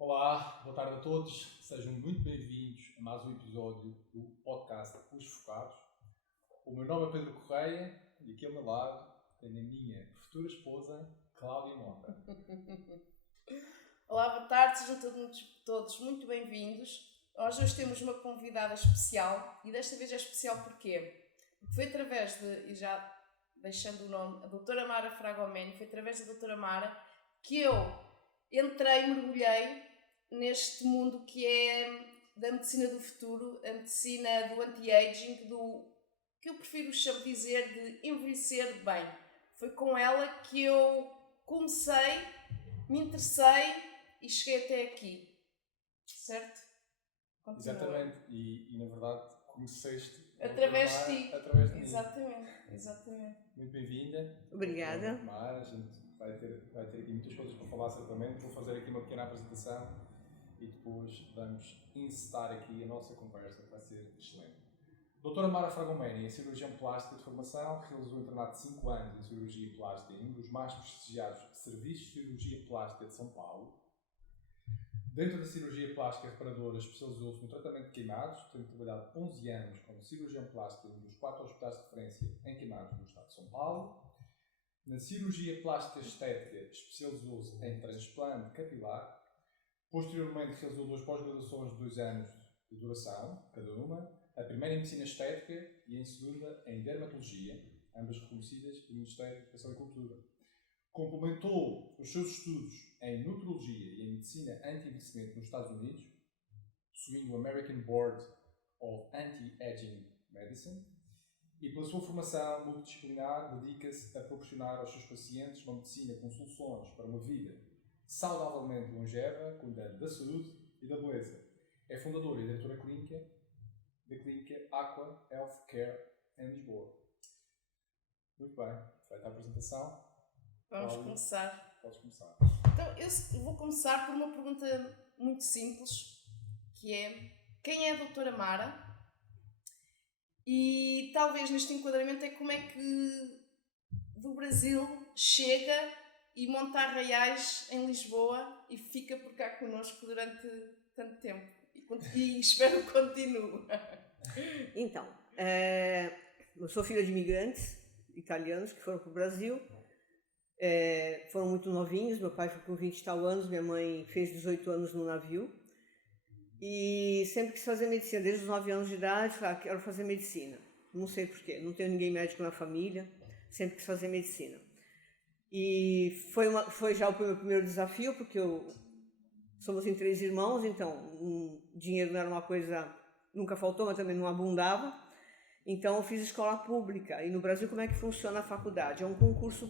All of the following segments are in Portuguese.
Olá, boa tarde a todos, sejam muito bem-vindos a mais um episódio do podcast Os Focados. O meu nome é Pedro Correia e aqui ao meu lado tenho a minha futura esposa, Cláudia Mota. Olá, boa tarde, sejam todos muito bem-vindos. Hoje temos uma convidada especial e desta vez é especial porquê? Porque foi através de, e já deixando o nome, a doutora Mara Fragomeni, foi através da doutora Mara que eu mergulhei neste mundo que é da medicina do futuro, a medicina do anti-aging, que eu prefiro dizer de envelhecer bem. Foi com ela que eu comecei, me interessei e cheguei até aqui, certo? Continua. Exatamente, e na verdade comeceste através de ti. Através de mim. Exatamente. Muito bem-vinda. Obrigada. Mara, a gente vai ter aqui muitas coisas para falar certamente. Vou fazer aqui uma pequena apresentação e depois vamos encetar aqui a nossa conversa, que vai ser excelente. Doutora Mara Fragomeni é cirurgiã plástica de formação, realizou um internato de 5 anos em cirurgia plástica em um dos mais prestigiados serviços de cirurgia plástica de São Paulo. Dentro da cirurgia plástica reparadora, especializou-se no tratamento de queimados, tendo trabalhado 11 anos como cirurgiã plástica em um dos 4 hospitais de referência em queimados no estado de São Paulo. Na cirurgia plástica estética, especializou-se em transplante capilar. Posteriormente, realizou 2 pós-graduações de 2 anos de duração, cada uma. A primeira em medicina estética e em segunda em dermatologia, ambas reconhecidas pelo Ministério da Educação e Cultura. Complementou os seus estudos em nutrologia e em medicina anti-envelhecimento nos Estados Unidos, possuindo o American Board of Anti-Aging Medicine, e pela sua formação multidisciplinar dedica-se a proporcionar aos seus pacientes uma medicina com soluções para uma vida saudavelmente longeva, cuidando da saúde e da beleza. É fundadora e diretora clínica da clínica Aqua Health Care em Lisboa. Muito bem, feita a apresentação. Vamos começar. Podes começar. Então, eu vou começar por uma pergunta muito simples, que é: quem é a doutora Mara? E talvez neste enquadramento é como é que do Brasil chega e monta arraiais em Lisboa e fica por cá connosco durante tanto tempo. E espero que continue. Então, eu sou filha de imigrantes italianos que foram para o Brasil. Foram muito novinhos, meu pai foi com 20 e tal anos, minha mãe fez 18 anos no navio. E sempre quis fazer medicina, desde os 9 anos de idade, falei, quero fazer medicina. Não sei porquê, não tenho ninguém médico na família, sempre quis fazer medicina. E foi já o meu primeiro desafio, porque somos em 3 irmãos, então dinheiro não era uma coisa, nunca faltou, mas também não abundava. Então eu fiz escola pública. E no Brasil como é que funciona a faculdade? É um concurso.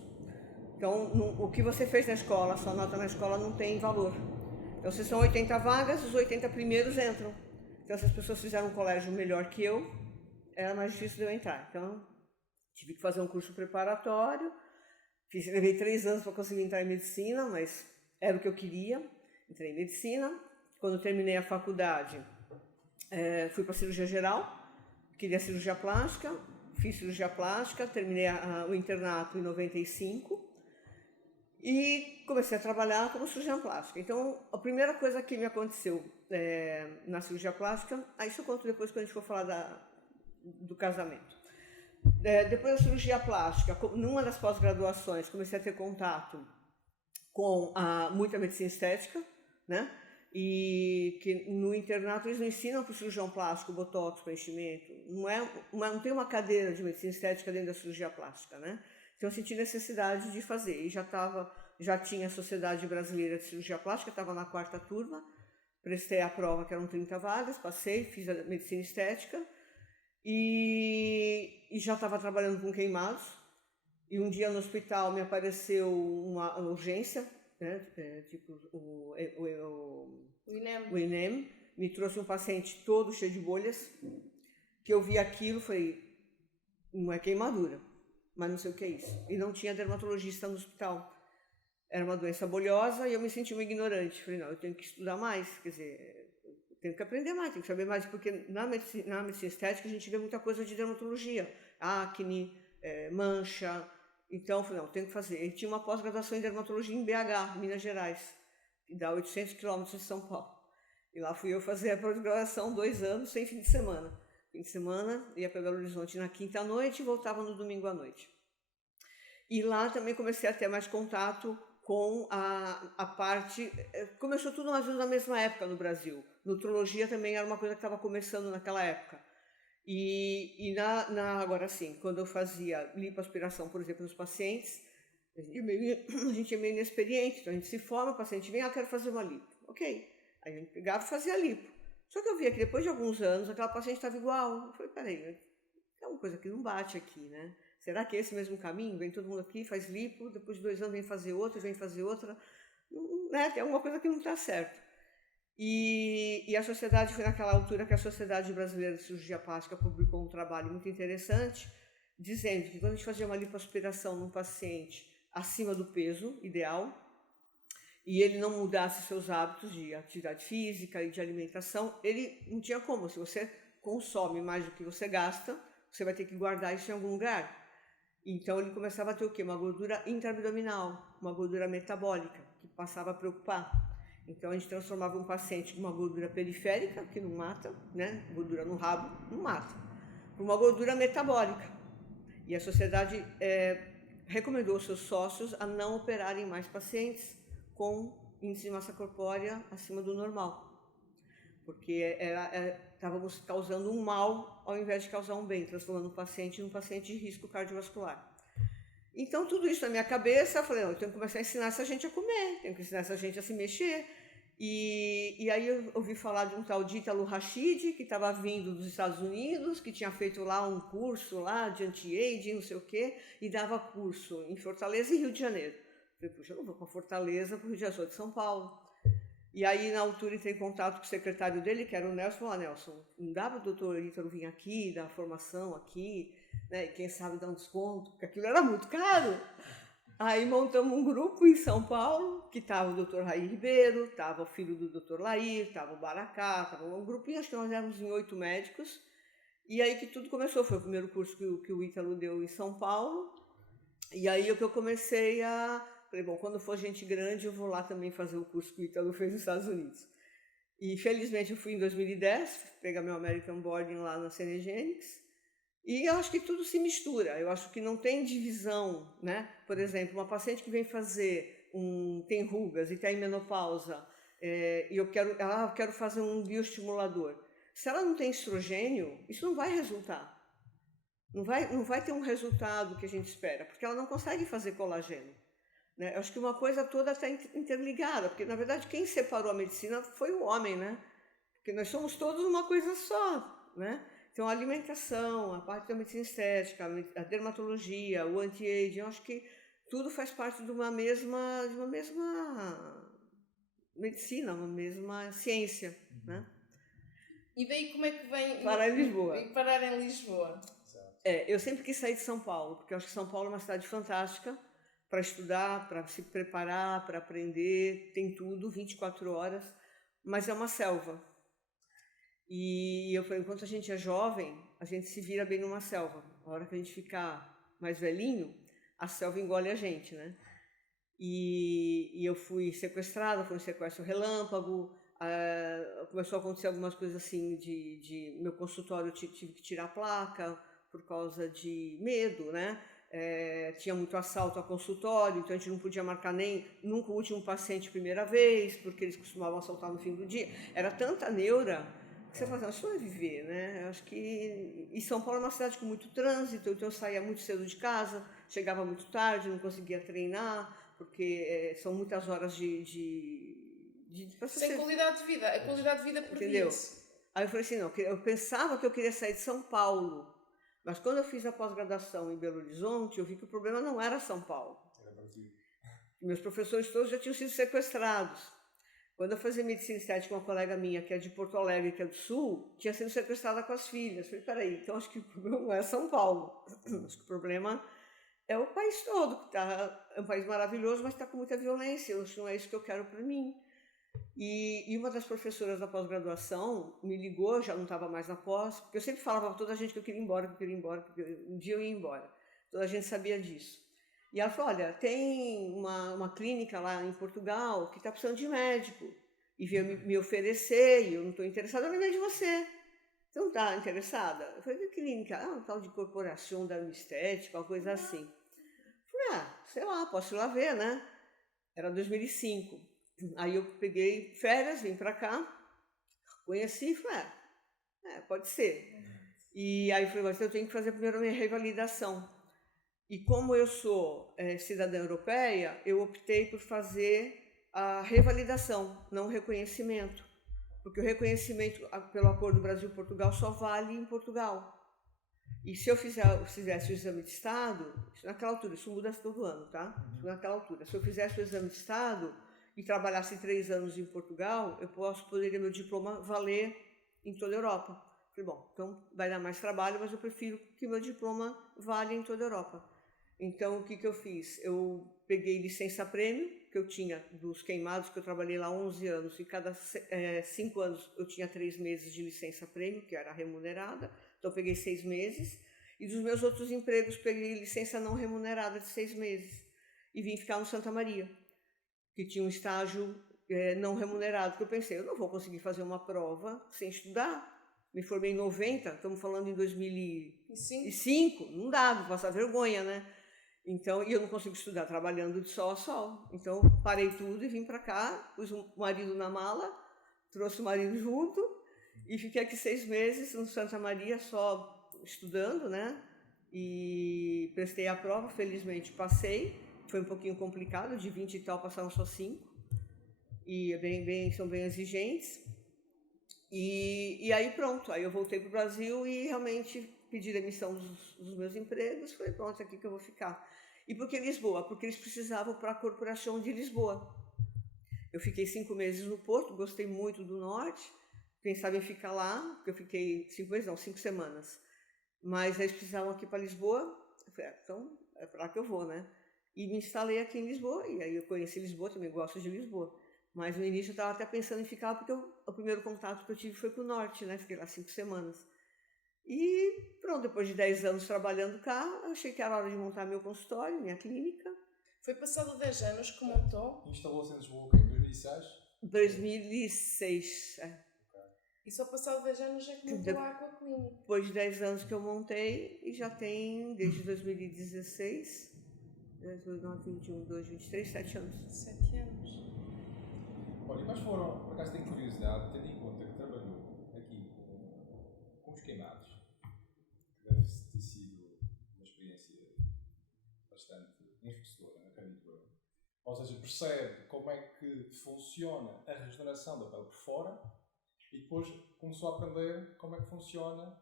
Então o que você fez na escola, a sua nota na escola não tem valor. Então se são 80 vagas, os 80 primeiros entram. Então se as pessoas fizeram um colégio melhor que eu, era mais difícil de eu entrar. Então tive que fazer um curso preparatório. Levei 3 anos para conseguir entrar em medicina, mas era o que eu queria. Entrei em medicina. Quando eu terminei a faculdade, fui para cirurgia geral. Queria cirurgia plástica. Fiz cirurgia plástica. Terminei o internato em 95. E comecei a trabalhar como cirurgiã plástica. Então, a primeira coisa que me aconteceu na cirurgia plástica, isso eu conto depois quando a gente for falar do casamento. Depois da cirurgia plástica, numa das pós-graduações, comecei a ter contato com muita medicina estética, né? E que no internato eles não ensinam para o cirurgião plástico botox, preenchimento. Não tem uma cadeira de medicina estética dentro da cirurgia plástica, né? Então eu senti necessidade de fazer. E já tinha a Sociedade Brasileira de Cirurgia Plástica, estava na 4ª turma, prestei a prova, que eram 30 vagas, passei, fiz a medicina estética. E já estava trabalhando com queimados, e um dia no hospital me apareceu uma urgência, né, tipo o INEM, me trouxe um paciente todo cheio de bolhas, que eu vi aquilo, falei, não é queimadura, mas não sei o que é isso. E não tinha dermatologista no hospital, era uma doença bolhosa e eu me senti uma ignorante, falei, não, eu tenho que estudar mais, quer dizer, tenho que aprender mais, tenho que saber mais, porque na medicina estética a gente vê muita coisa de dermatologia, acne, mancha. Então eu falei, não, tenho que fazer. E tinha uma pós-graduação em dermatologia em BH, Minas Gerais, que dá 800 quilômetros de São Paulo. E lá fui eu fazer a pós-graduação 2 anos, sem fim de semana. Fim de semana, ia para Belo Horizonte na quinta à noite e voltava no domingo à noite. E lá também comecei a ter mais contato com a parte... Começou tudo mais ou menos na mesma época no Brasil. Nutrologia também era uma coisa que estava começando naquela época. Agora sim, quando eu fazia lipoaspiração, por exemplo, nos pacientes, a gente é meio inexperiente, então a gente se forma, o paciente vem, quero fazer uma lipo. Ok, aí a gente pegava e fazia lipo. Só que eu via que depois de alguns anos, aquela paciente estava igual. Eu falei, peraí, é uma coisa que não bate aqui, né? Será que é esse mesmo caminho? Vem todo mundo aqui, faz lipo, depois de 2 anos vem fazer outra. Né? Tem alguma coisa que não está certo. E a sociedade, foi naquela altura que a Sociedade Brasileira de Cirurgia Plástica publicou um trabalho muito interessante, dizendo que quando a gente fazia uma lipoaspiração num paciente acima do peso ideal, e ele não mudasse seus hábitos de atividade física e de alimentação, ele não tinha como. Se você consome mais do que você gasta, você vai ter que guardar isso em algum lugar. Então ele começava a ter o quê? Uma gordura intraabdominal, uma gordura metabólica, que passava a preocupar. Então a gente transformava um paciente com uma gordura periférica, que não mata, né? Gordura no rabo, não mata, para uma gordura metabólica. E a sociedade recomendou aos seus sócios a não operarem mais pacientes com índice de massa corpórea acima do normal, porque estávamos causando um mal ao invés de causar um bem, transformando o paciente num paciente de risco cardiovascular. Então, tudo isso na minha cabeça, eu falei, não, eu tenho que começar a ensinar essa gente a comer, tenho que ensinar essa gente a se mexer. E aí eu ouvi falar de um tal de Ítalo Rachid, que estava vindo dos Estados Unidos, que tinha feito lá um curso lá de anti-aging, não sei o quê, e dava curso em Fortaleza e Rio de Janeiro. Eu falei, puxa, eu não vou para Fortaleza, para o Rio de Janeiro, de São Paulo. E aí, na altura, entrei em contato com o secretário dele, que era o Nelson. Falei, Nelson, não dá para o doutor Ítalo vir aqui, dar formação aqui, né? E quem sabe dar um desconto, porque aquilo era muito caro. Aí montamos um grupo em São Paulo, que estava o doutor Raí Ribeiro, estava o filho do doutor Lair, estava o Baracá, estava um grupinho, acho que nós éramos em 8 médicos. E aí que tudo começou, foi o primeiro curso que o Ítalo deu em São Paulo. E aí que eu comecei a... Falei, bom, quando for gente grande, eu vou lá também fazer o curso que o Ítalo fez nos Estados Unidos. E, felizmente, eu fui em 2010, pegar meu American Boarding lá na Cenegenics, e eu acho que tudo se mistura. Eu acho que não tem divisão, né? Por exemplo, uma paciente que vem fazer tem rugas e está em menopausa, e eu quero fazer um bioestimulador. Se ela não tem estrogênio, isso não vai resultar. Não vai ter um resultado que a gente espera, porque ela não consegue fazer colagênio. Né? Eu acho que uma coisa toda está interligada, porque, na verdade, quem separou a medicina foi o homem, né? Porque nós somos todos uma coisa só, né? Então, a alimentação, a parte da medicina estética, a dermatologia, o anti-aging, eu acho que tudo faz parte de uma mesma medicina, uma mesma ciência, né? E daí como é que vem... Parar em Lisboa. E parar em Lisboa. Eu sempre quis sair de São Paulo, porque eu acho que São Paulo é uma cidade fantástica, para estudar, para se preparar, para aprender, tem tudo, 24 horas, mas é uma selva. E eu falei, enquanto a gente é jovem, a gente se vira bem numa selva. A hora que a gente ficar mais velhinho, a selva engole a gente, né? E eu fui sequestrada, foi um sequestro relâmpago, começou a acontecer algumas coisas assim, de meu consultório eu tive que tirar a placa por causa de medo, né? Tinha muito assalto a consultório, então a gente não podia marcar nunca o último paciente primeira vez, porque eles costumavam assaltar no fim do dia. Era tanta neura que você fala, isso não é viver, né? Eu acho que... E São Paulo é uma cidade com muito trânsito, então eu saía muito cedo de casa, chegava muito tarde, não conseguia treinar, porque são muitas horas Sem qualidade de vida, a qualidade de vida perdeu-se. Aí eu falei assim, não, eu pensava que eu queria sair de São Paulo, mas quando eu fiz a pós-graduação em Belo Horizonte, eu vi que o problema não era São Paulo. Meus professores todos já tinham sido sequestrados. Quando eu fazia medicina estética, uma colega minha, que é de Porto Alegre, que é do Sul, tinha sido sequestrada com as filhas. Eu falei, peraí, então acho que o problema não é São Paulo. Acho que o problema é o país todo, que é um país maravilhoso, mas está com muita violência. Eu acho que não é isso que eu quero para mim. E uma das professoras da pós-graduação me ligou, já não estava mais na pós, porque eu sempre falava para toda a gente que eu queria ir embora, porque um dia eu ia embora. Toda a gente sabia disso. E ela falou, olha, tem uma clínica lá em Portugal que está precisando de médico. E veio me oferecer, e eu não estou interessada, eu lembrei de você. Você não está interessada? Eu falei, que clínica? Ah, um tal de Corporação da Estética, uma coisa assim. Eu falei, sei lá, posso ir lá ver, né? Era 2005. Aí eu peguei férias, vim para cá, conheci e falei, pode ser. E aí eu falei, mas eu tenho que fazer primeiro a minha revalidação. E como eu sou cidadã europeia, eu optei por fazer a revalidação, não o reconhecimento. Porque o reconhecimento pelo Acordo Brasil-Portugal só vale em Portugal. E se eu fizesse o exame de Estado, naquela altura, isso muda todo ano, tá? Naquela altura, se eu fizesse o exame de Estado e trabalhasse 3 anos em Portugal, poderia meu diploma valer em toda a Europa. Falei, bom, então vai dar mais trabalho, mas eu prefiro que meu diploma valha em toda a Europa. Então, o que eu fiz? Eu peguei licença-prêmio, que eu tinha dos queimados, que eu trabalhei lá 11 anos, e cada 5 anos eu tinha 3 meses de licença-prêmio, que era remunerada, então eu peguei 6 meses, e dos meus outros empregos peguei licença não remunerada de 6 meses, e vim ficar no Santa Maria, que tinha um estágio não remunerado, que eu pensei, eu não vou conseguir fazer uma prova sem estudar. Me formei em 90, estamos falando em 2005, não dá, vou passar vergonha, né? Então, e eu não consigo estudar trabalhando de sol a sol. Então, parei tudo e vim para cá, pus o marido na mala, trouxe o marido junto e fiquei aqui 6 meses no Santa Maria só estudando, né? E prestei a prova, felizmente passei. Foi um pouquinho complicado, de 20 e tal passaram só 5. E são bem exigentes. E aí pronto, aí eu voltei para o Brasil e realmente pedi demissão dos meus empregos, falei, pronto, é aqui que eu vou ficar. E por que Lisboa? Porque eles precisavam para a Corporação de Lisboa. Eu fiquei 5 meses no Porto, gostei muito do Norte, pensava em ficar lá, porque eu fiquei 5 meses, não, 5 semanas. Mas eles precisavam aqui para Lisboa, eu falei, então é para lá que eu vou, né? E me instalei aqui em Lisboa, e aí eu conheci Lisboa, também gosto de Lisboa. Mas no início eu estava até pensando em ficar, porque o primeiro contato que eu tive foi com o Norte, né? Fiquei lá 5 semanas. E pronto, depois de 10 anos trabalhando cá, eu achei que era hora de montar meu consultório, minha clínica. Foi passado 10 anos que montou? Instalou-se em Lisboa em 2006? 2006, E só passado 10 anos é que montou lá com a clínica? Depois de 10 anos que eu montei, e já tem, desde 2016, 19, 21, 2, 23, 7 anos. 7 anos. Olha, e quais foram, por acaso tenho curiosidade, tendo em conta que trabalhou aqui com os queimados, que deve ter sido uma experiência bastante enriquecedora, acredito eu. Ou seja, percebe como é que funciona a regeneração da pele por fora e depois começou a aprender como é que funciona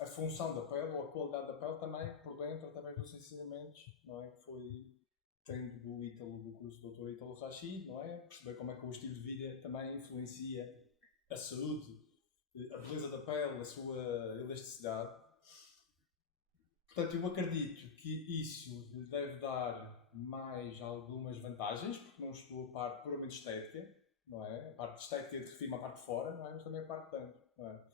a função da pele ou a qualidade da pele também por dentro, através dos ensinamentos, não é? Que foi tendo do curso do Dr. Ítalo Rachid, não é? Perceber como é que o estilo de vida também influencia a saúde, a beleza da pele, a sua elasticidade. Portanto, eu acredito que isso lhe deve dar mais algumas vantagens, porque não estou a parte puramente estética, não é? A parte estética refere-me à parte de fora, não é? Mas também a parte de dentro, não é?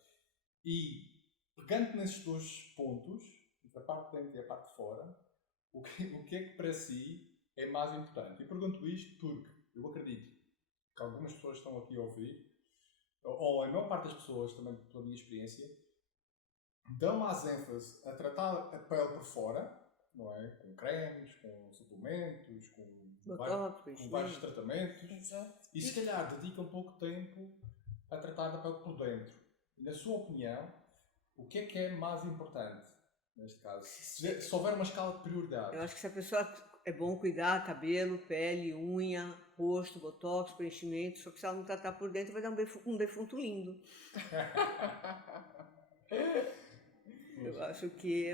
E, pegando nesses 2 pontos, a parte de dentro e a parte de fora, o que é que para si é mais importante? Eu pergunto isto porque eu acredito que algumas pessoas estão aqui a ouvir, ou a maior parte das pessoas, também pela minha experiência, dão mais ênfase a tratar a pele por fora, não é? Com cremes, com suplementos, com vários tratamentos. Exato. E se calhar dedicam pouco tempo a tratar da pele por dentro. E, na sua opinião, o que é mais importante neste caso? Se houver uma escala de prioridades. Eu acho que se a pessoa é bom cuidar, cabelo, pele, unha, rosto, botox, preenchimento, só que se ela não tratar por dentro vai dar um defunto lindo. Eu acho que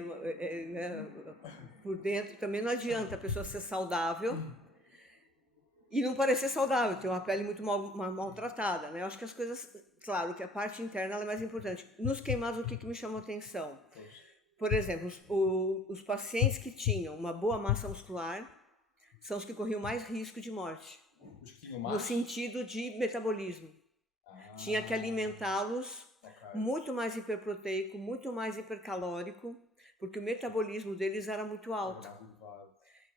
por dentro também não adianta a pessoa ser saudável e não parecer saudável, ter uma pele muito maltratada, né? Eu acho que as coisas, claro, que a parte interna ela é mais importante. Nos queimados, o que me chamou a atenção? Por exemplo, os pacientes que tinham uma boa massa muscular são os que corriam mais risco de morte. Os que tinham mais? No sentido de metabolismo. Tinha que alimentá-los muito mais hiperproteico, muito mais hipercalórico, porque o metabolismo deles era muito alto.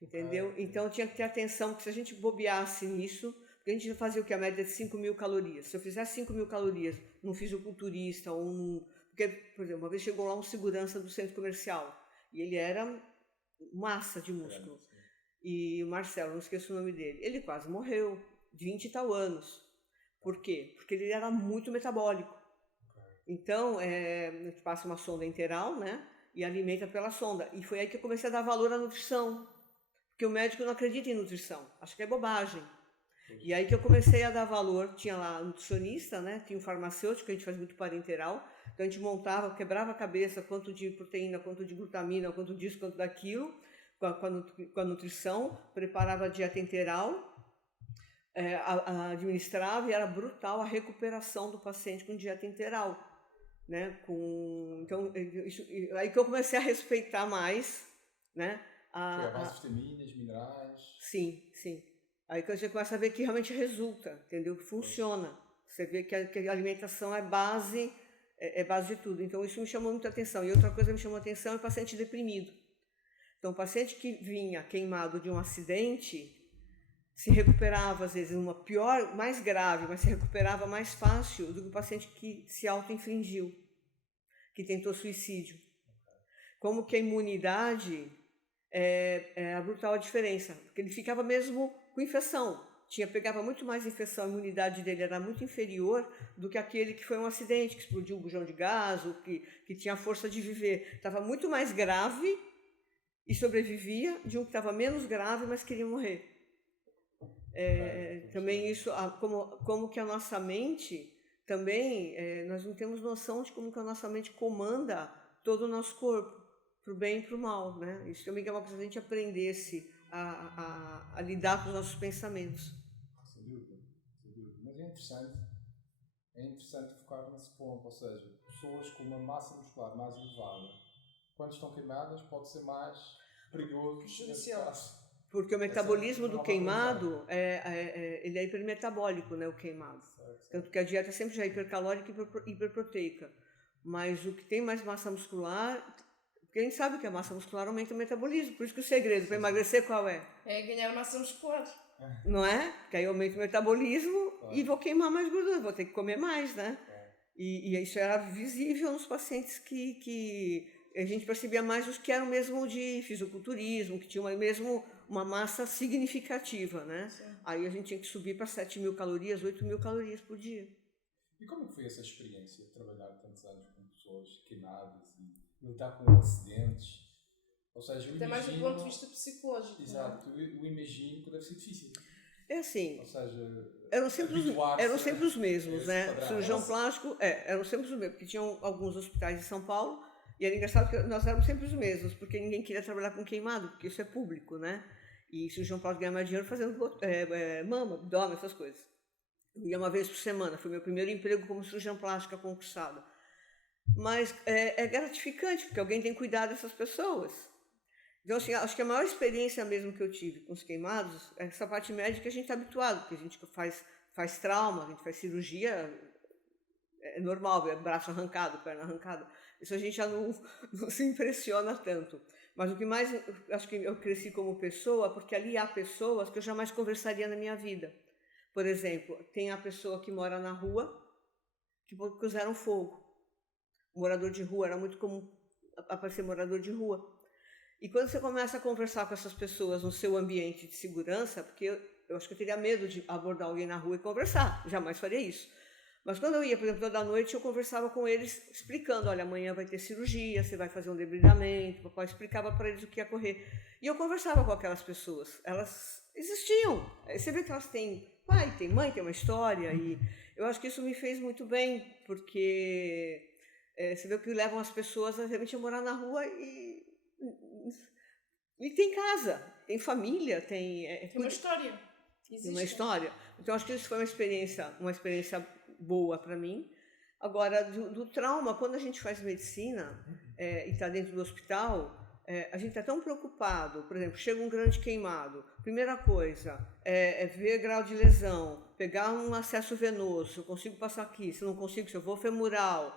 Entendeu? Então tinha que ter atenção, porque se a gente bobeasse nisso, porque a gente fazia o que? A média de 5.000 calorias. Se eu fizesse 5.000 calorias num fisiculturista, ou num... Porque, por exemplo, uma vez chegou lá um segurança do centro comercial, e ele era massa de músculo. E o Marcelo, não esqueço o nome dele, ele quase morreu, de 20 e tal anos. Por quê? Porque ele era muito metabólico. Então, a gente passa uma sonda interal, né? E alimenta pela sonda. E foi aí que eu comecei a dar valor à nutrição. Porque o médico não acredita em nutrição, acho que é bobagem. E aí que eu comecei a dar valor, tinha lá nutricionista, né? Tinha um farmacêutico, a gente faz muito parenteral, então a gente montava, quebrava a cabeça quanto de proteína, quanto de glutamina, quanto disso, quanto daquilo, com a nutrição, preparava a dieta interal, administrava, e era brutal a recuperação do paciente com dieta interal. Né? Então, aí que eu comecei a respeitar mais, né? Foi a base de vitaminas, minerais. Sim, sim. Aí que você começa a ver que realmente resulta, entendeu? Que funciona. Você vê que a alimentação é base de tudo. Então isso me chamou muita atenção. E outra coisa que me chamou a atenção é o paciente deprimido. Então o paciente que vinha queimado de um acidente se recuperava, às vezes, uma pior, mais grave, mas se recuperava mais fácil do que o paciente que se auto-infligiu, que tentou suicídio. Como que a imunidade é a brutal diferença, porque ele ficava mesmo com infecção, pegava muito mais infecção, a imunidade dele era muito inferior do que aquele que foi um acidente, que explodiu um bujão de gás, ou que tinha a força de viver. Estava muito mais grave e sobrevivia de um que estava menos grave, mas queria morrer. Também isso, como que a nossa mente, também, nós não temos noção de como que a nossa mente comanda todo o nosso corpo, para o bem e para o mal, né? Isso também é uma coisa que a gente aprendesse a lidar com os nossos pensamentos. Sem dúvida, sem dúvida. Mas é interessante focar nesse ponto, ou seja, pessoas com uma massa muscular mais elevada, quando estão queimadas, pode ser mais perigoso nesse caso. Porque o metabolismo do queimado, ele é hipermetabólico, né, o queimado. Certo. Tanto que a dieta sempre já é hipercalórica e hiperproteica. Mas o que tem mais massa muscular, porque a gente sabe que a massa muscular aumenta o metabolismo, por isso que o segredo para emagrecer qual é? É ganhar massa muscular. Não é? Porque aí aumenta o metabolismo e vou queimar mais gordura, vou ter que comer mais, né? E isso era visível nos pacientes que a gente percebia mais os que eram mesmo de fisiculturismo, que tinham mesmo uma massa significativa, né? Sim. Aí a gente tinha que subir para 7.000 calorias, 8.000 calorias por dia. E como foi essa experiência de trabalhar tantos anos com pessoas queimadas e lidar com acidentes? Ou seja, até mais do ponto de vista psicológico. Exato, eu imagino que deve ser difícil. É assim, ou seja, eram sempre os mesmos, né? Cirurgião plástico, eram sempre os mesmos, porque tinham alguns hospitais em São Paulo, e era engraçado que nós éramos sempre os mesmos, porque ninguém queria trabalhar com queimado, porque isso é público, né? E cirurgião plástico ganha mais dinheiro fazendo mama, abdômen, essas coisas. Eu ia uma vez por semana, foi meu primeiro emprego como cirurgião plástica concursada. Mas é gratificante, porque alguém tem cuidado dessas pessoas. Então, assim, acho que a maior experiência mesmo que eu tive com os queimados é essa parte médica que a gente está habituado, porque a gente faz trauma, a gente faz cirurgia, é normal, braço arrancado, perna arrancada. Isso a gente já não se impressiona tanto. Mas o que mais, acho que eu cresci como pessoa, porque ali há pessoas que eu jamais conversaria na minha vida. Por exemplo, tem a pessoa que mora na rua, que puseram fogo. Morador de rua, era muito comum aparecer morador de rua. E quando você começa a conversar com essas pessoas no seu ambiente de segurança, porque eu acho que eu teria medo de abordar alguém na rua e conversar, jamais faria isso. Mas quando eu ia, por exemplo, toda noite, eu conversava com eles explicando, olha, amanhã vai ter cirurgia, você vai fazer um debridamento, o papai explicava para eles o que ia correr. E eu conversava com aquelas pessoas, elas existiam. Você vê que elas têm pai, tem mãe, tem uma história, e eu acho que isso me fez muito bem, porque você vê que levam as pessoas a realmente morar na rua e tem casa, tem família, tem uma história. Tem uma história. Então acho que isso foi uma experiência boa para mim. Agora, do trauma, quando a gente faz medicina e está dentro do hospital, a gente está tão preocupado, por exemplo, chega um grande queimado, primeira coisa é ver grau de lesão, pegar um acesso venoso, se eu consigo passar aqui, se não consigo, se eu vou femoral,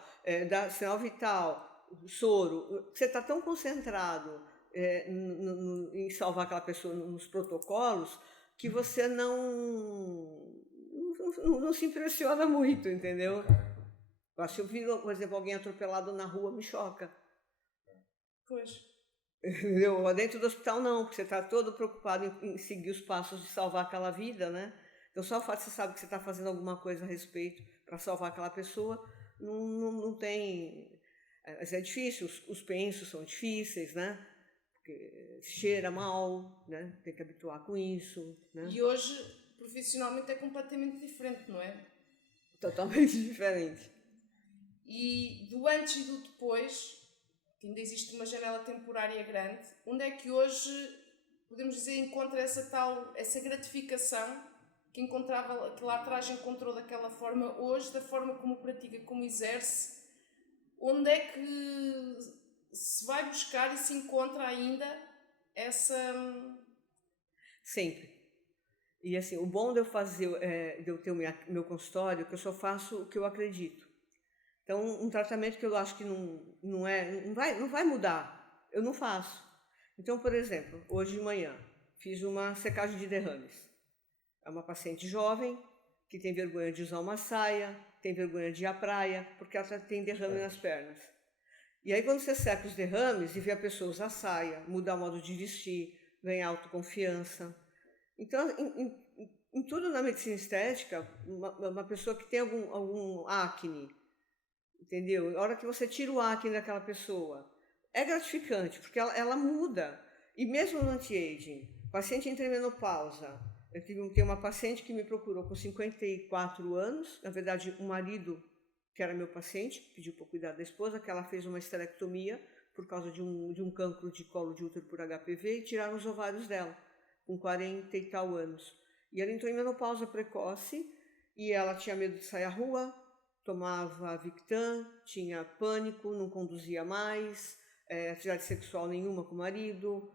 dar sinal vital, o soro, você está tão concentrado em salvar aquela pessoa nos protocolos que você não se impressiona muito, entendeu? Ok. Se eu vir, por exemplo, alguém atropelado na rua, me choca. Pois. Entendeu? Lá dentro do hospital não, porque você está todo preocupado em seguir os passos de salvar aquela vida, né? Então só o fato de você saber que você está fazendo alguma coisa a respeito para salvar aquela pessoa, não tem... Mas é difícil, os pensos são difíceis, né? Porque cheira mal, né? Tem que habituar com isso, né? E hoje, profissionalmente, é completamente diferente, não é? Totalmente diferente. E do antes e do depois, que ainda existe uma janela temporária grande, onde é que hoje, podemos dizer, encontra essa gratificação que lá atrás encontrou daquela forma, hoje, da forma como pratica, como exerce, onde é que se vai buscar e se encontra ainda essa... Sempre. E assim, o bom de eu fazer, de eu ter o meu consultório, é que eu só faço o que eu acredito. Então, um tratamento que eu acho que não vai mudar, eu não faço. Então, por exemplo, hoje de manhã, fiz uma secagem de derrames. É uma paciente jovem que tem vergonha de usar uma saia, tem vergonha de ir à praia, porque ela tem derrame nas pernas. E aí, quando você seca os derrames e vê a pessoa usar saia, mudar o modo de vestir, ganhar autoconfiança. Então, em tudo na medicina estética, uma pessoa que tem algum acne, entendeu? A hora que você tira o acne daquela pessoa, é gratificante, porque ela muda. E mesmo no anti-aging, paciente entra em menopausa. Eu tenho uma paciente que me procurou com 54 anos, na verdade, o marido, que era meu paciente, pediu para cuidar da esposa, que ela fez uma esterectomia por causa de um cancro de colo de útero por HPV e tiraram os ovários dela, com 40 e tal anos. E ela entrou em menopausa precoce e ela tinha medo de sair à rua, tomava Victan, tinha pânico, não conduzia mais, atividade sexual nenhuma com o marido,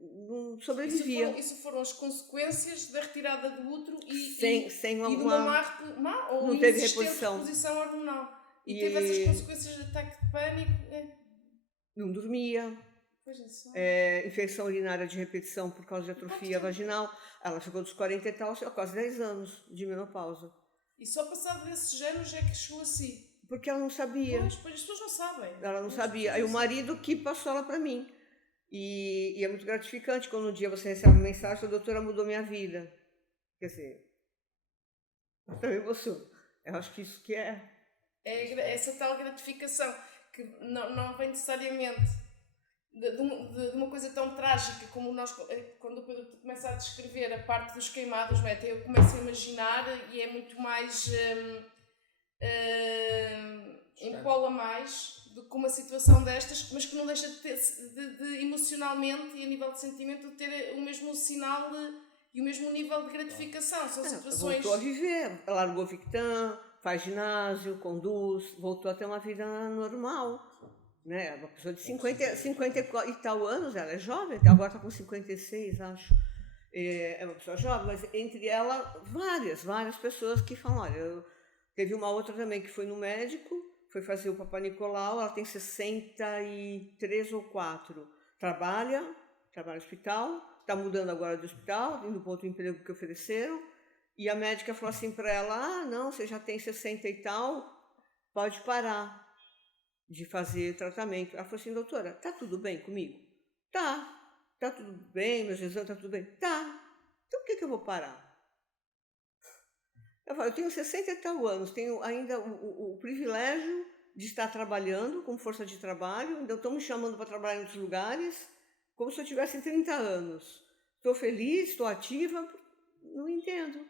não sobrevivia. Isso foram as consequências da retirada do útero e Sem de uma má ou não teve inexistente reposição. reposição hormonal. E teve essas consequências de ataque de pânico. Não dormia. Infecção urinária de repetição por causa de atrofia vaginal. Ela ficou dos 40 e tal, quase 10 anos de menopausa. E só passado desses anos é que chegou assim. Porque ela não sabia. Pois, as pessoas não sabem. Ela não sabia. Aí o marido que passou ela para mim. E é muito gratificante quando um dia você recebe uma mensagem: a doutora mudou minha vida. Quer dizer, eu também emociono. Eu acho que isso que é essa tal gratificação que não vem necessariamente de uma coisa tão trágica como nós, quando o Pedro começa a descrever a parte dos queimados, até eu começo a imaginar e é muito mais empola mais do que uma situação destas, mas que não deixa de ter de emocionalmente e a nível de sentimento de ter o mesmo sinal e o mesmo nível de gratificação. São situações... Voltou a viver, largou Victan, faz ginásio, conduz, voltou a ter uma vida normal. Né? Uma pessoa de 50 e tal anos, ela é jovem, agora está com 56, acho. É uma pessoa jovem, mas entre ela, várias pessoas que falam, olha, teve uma outra também que foi no médico, foi fazer o Papa Nicolau, ela tem 63 ou 4, trabalha no hospital, está mudando agora de hospital, indo para outro emprego que ofereceram, e a médica falou assim para ela, não, você já tem 60 e tal, pode parar de fazer tratamento. Ela falou assim, doutora, tá tudo bem comigo? Tá tudo bem, meus exames, tá tudo bem? Tá. Então por que eu vou parar? Eu falo, eu tenho 60 e tal anos, tenho ainda o privilégio de estar trabalhando com força de trabalho, então estão me chamando para trabalhar em outros lugares, como se eu tivesse 30 anos. Estou feliz, estou ativa, não entendo.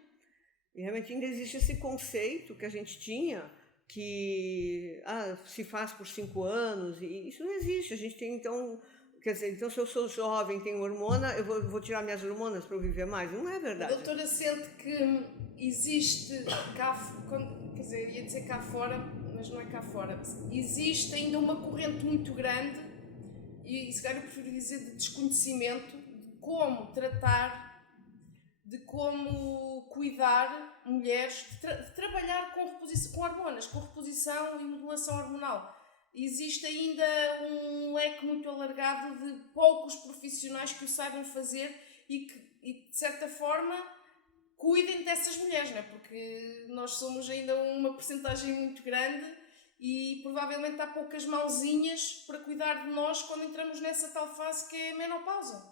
E realmente ainda existe esse conceito que a gente tinha, que se faz por 5 anos, e isso não existe. A gente tem, então, quer dizer, então se eu sou jovem, tenho hormona, eu vou tirar minhas hormonas para eu viver mais? Não é verdade. A doutora sente que existe cá, quer dizer, ia dizer cá fora, mas não é cá fora, existe ainda uma corrente muito grande, e se calhar eu prefiro dizer de desconhecimento, de como tratar, de como cuidar mulheres, de trabalhar com hormonas, com reposição e modulação hormonal. existe ainda um leque muito alargado de poucos profissionais que o saibam fazer e que, de certa forma, cuidem dessas mulheres, não é? Porque nós somos ainda uma percentagem muito grande e provavelmente há poucas mãozinhas para cuidar de nós quando entramos nessa tal fase que é a menopausa.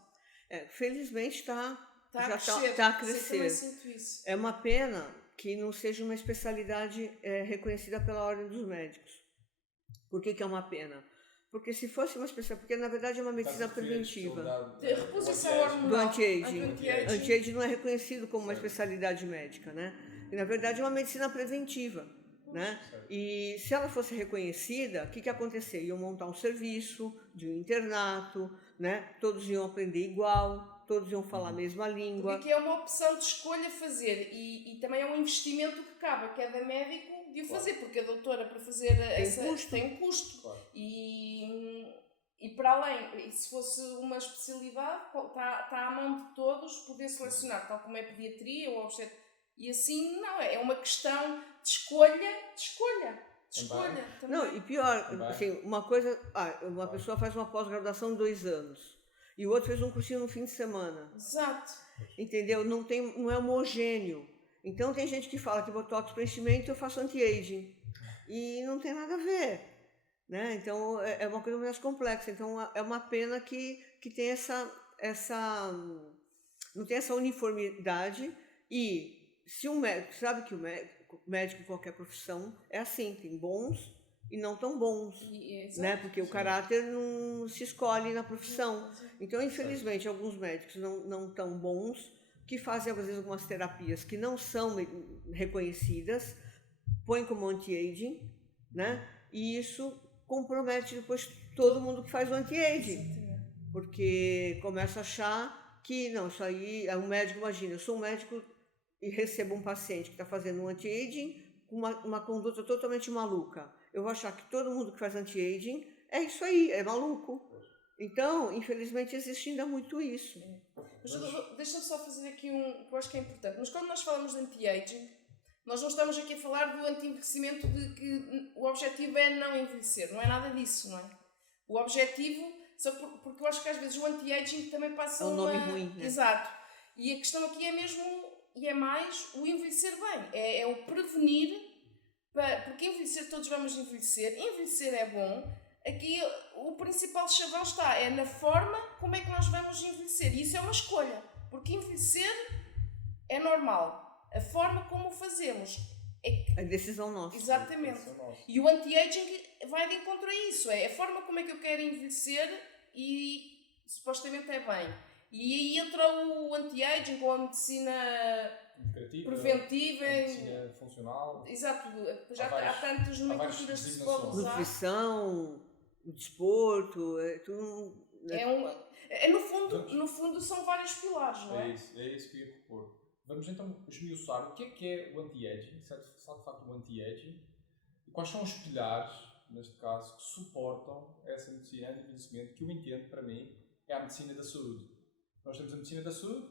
Felizmente já Está está a Sim, crescer. também sinto isso. É uma pena que não seja uma especialidade reconhecida pela Ordem dos Médicos. Por que é uma pena? Porque se fosse uma especialidade, porque na verdade é uma medicina preventiva. De reposição Do hormonal. anti-aging. Anti-aging. Anti-aging não é reconhecido como uma especialidade médica, né? E, na verdade é uma medicina preventiva, né? E se ela fosse reconhecida, o que ia acontecer? Iam montar um serviço de um internato, né? Todos iam aprender igual, todos iam falar a mesma língua. Porque é uma opção de escolha fazer e também é um investimento que cabe a cada médico de o fazer, porque a doutora para fazer tem um custo. Claro. E para além, e se fosse uma especialidade, está à mão de todos poder selecionar, tal como é a pediatria ou obstetricia. E assim, não, é uma questão de escolha. Também. Não, e pior, assim, uma coisa, uma pessoa faz uma pós-graduação de 2 anos e o outro fez um cursinho no fim de semana. Exato. Entendeu? Não é homogêneo. Então tem gente que fala que botox para enchimento eu faço anti-aging e não tem nada a ver, né? Então é uma coisa mais complexa. Então é uma pena que tem não tem essa uniformidade. E se um médico sabe que o médico qualquer profissão é assim, tem bons e não tão bons, né? Porque o caráter não se escolhe na profissão. Então infelizmente alguns médicos não tão bons, que fazem, às vezes, algumas terapias que não são reconhecidas, põem como anti-aging, né? E isso compromete depois todo mundo que faz o anti-aging. Porque começa a achar que, não, isso aí é um médico, imagina, eu sou um médico e recebo um paciente que está fazendo um anti-aging com uma conduta totalmente maluca. Eu vou achar que todo mundo que faz anti-aging é isso aí, é maluco. Então, infelizmente, existe ainda muito isso. Deixa-me só fazer aqui que eu acho que é importante. Mas quando nós falamos de anti-aging, nós não estamos aqui a falar do anti-envelhecimento, de que o objetivo é não envelhecer. Não é nada disso, não é? O objetivo, só porque eu acho que às vezes o anti-aging também passa um nome ruim, né? Exato. E a questão aqui é mesmo, e é mais, o envelhecer bem. É o prevenir, porque envelhecer, todos vamos envelhecer. Envelhecer é bom. Aqui o principal chavão é na forma como é que nós vamos envelhecer. E isso é uma escolha, porque envelhecer é normal. A forma como o fazemos é a decisão nossa. Exatamente. E o anti-aging vai de encontro a isso. É a forma como é que eu quero envelhecer e supostamente é bem. E aí entra o anti-aging com a medicina preventiva, medicina funcional. Exato. Já há tantas nomenclaturas que se pode usar. Nutrição, desporto, tudo. No fundo são vários pilares, não é? É isso que eu ia propor. Vamos então esmiuçar o que é o anti-aging, se é de facto o anti-aging, e quais são os pilares, neste caso, que suportam essa medicina de envelhecimento, que eu entendo, para mim, é a medicina da saúde. Nós temos a medicina da saúde,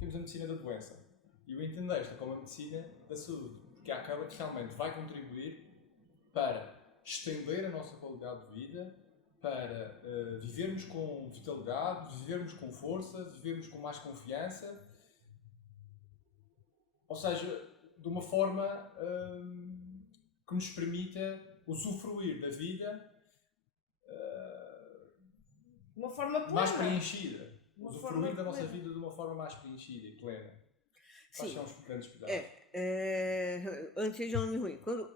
temos a medicina da doença. E eu entendo esta como a medicina da saúde, porque acaba que realmente vai contribuir para estender a nossa qualidade de vida, para vivermos com vitalidade, vivermos com força, vivermos com mais confiança. Ou seja, de uma forma que nos permita usufruir da vida de uma forma plena. mais preenchida. Usufruir da nossa vida de uma forma mais preenchida e plena. Quais são os grandes pilares? Antes de um nome ruim. Quando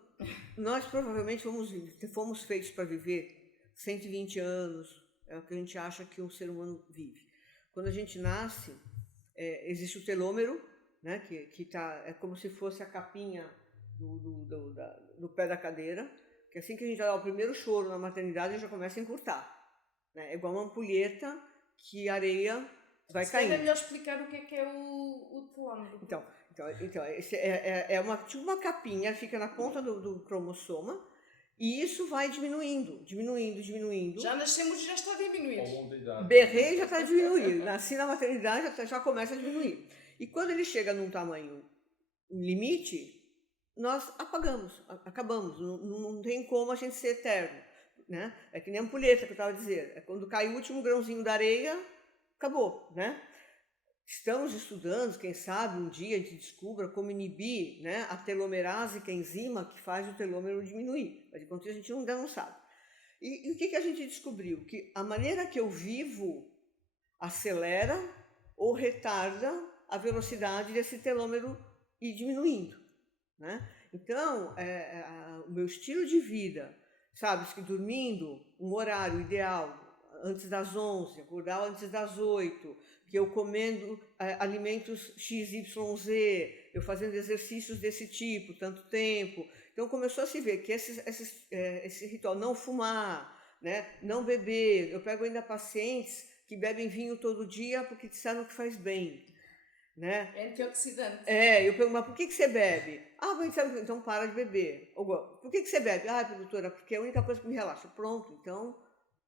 nós provavelmente fomos feitos para viver 120 anos, é o que a gente acha que um ser humano vive. Quando a gente nasce, existe o telômero, né, que é como se fosse a capinha do pé da cadeira, que assim que a gente dá o primeiro choro na maternidade, já começa a encurtar. Né? É igual uma ampulheta que a areia vai caindo. É melhor explicar o que é o telômero. Então é tipo uma capinha, fica na ponta do cromossoma, e isso vai diminuindo. Já nascemos e já está a diminuir. Ao longo da idade. Berrei já está a diminuir. Nasci na maternidade, já começa a diminuir. E quando ele chega num tamanho limite, nós acabamos. Não tem como a gente ser eterno. né? É que nem a ampulheta que eu estava dizendo. É quando cai o último grãozinho da areia, acabou, né? Estamos estudando, quem sabe um dia a gente descubra como inibir, né, a telomerase, que é a enzima que faz o telômero diminuir. Mas enquanto isso a gente ainda não sabe. E o que a gente descobriu? Que a maneira que eu vivo acelera ou retarda a velocidade desse telômero ir diminuindo, né? Então, o meu estilo de vida, sabe, que dormindo um horário ideal, antes das 11, acordar antes das 8, que eu comendo alimentos XYZ, eu fazendo exercícios desse tipo, tanto tempo. Então começou a se ver que esse ritual, não fumar, né, não beber. Eu pego ainda pacientes que bebem vinho todo dia porque disseram que faz bem, né? É antioxidante. Eu pergunto, mas por que você bebe? Ah, então para de beber. Ou, por que você bebe? Ah, doutora, porque é a única coisa que me relaxa. Pronto, então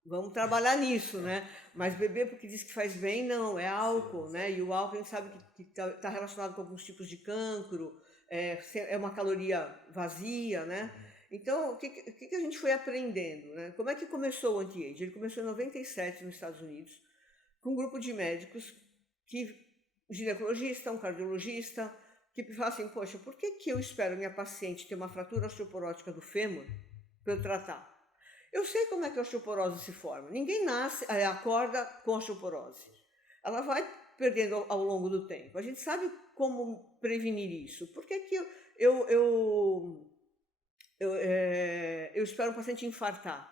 vamos trabalhar nisso, né? Mas beber porque diz que faz bem, não, é álcool, né? E o álcool a gente sabe que está relacionado com alguns tipos de cancro, é uma caloria vazia, né? Então, o que a gente foi aprendendo, né? Como é que começou o anti-age? Ele começou em 97 nos Estados Unidos, com um grupo de médicos, um ginecologista, um cardiologista, que fala assim, poxa, por que eu espero minha paciente ter uma fratura osteoporótica do fêmur para eu tratar? Eu sei como é que a osteoporose se forma. Ninguém acorda com osteoporose. Ela vai perdendo ao longo do tempo. A gente sabe como prevenir isso. Por que eu espero um paciente infartar?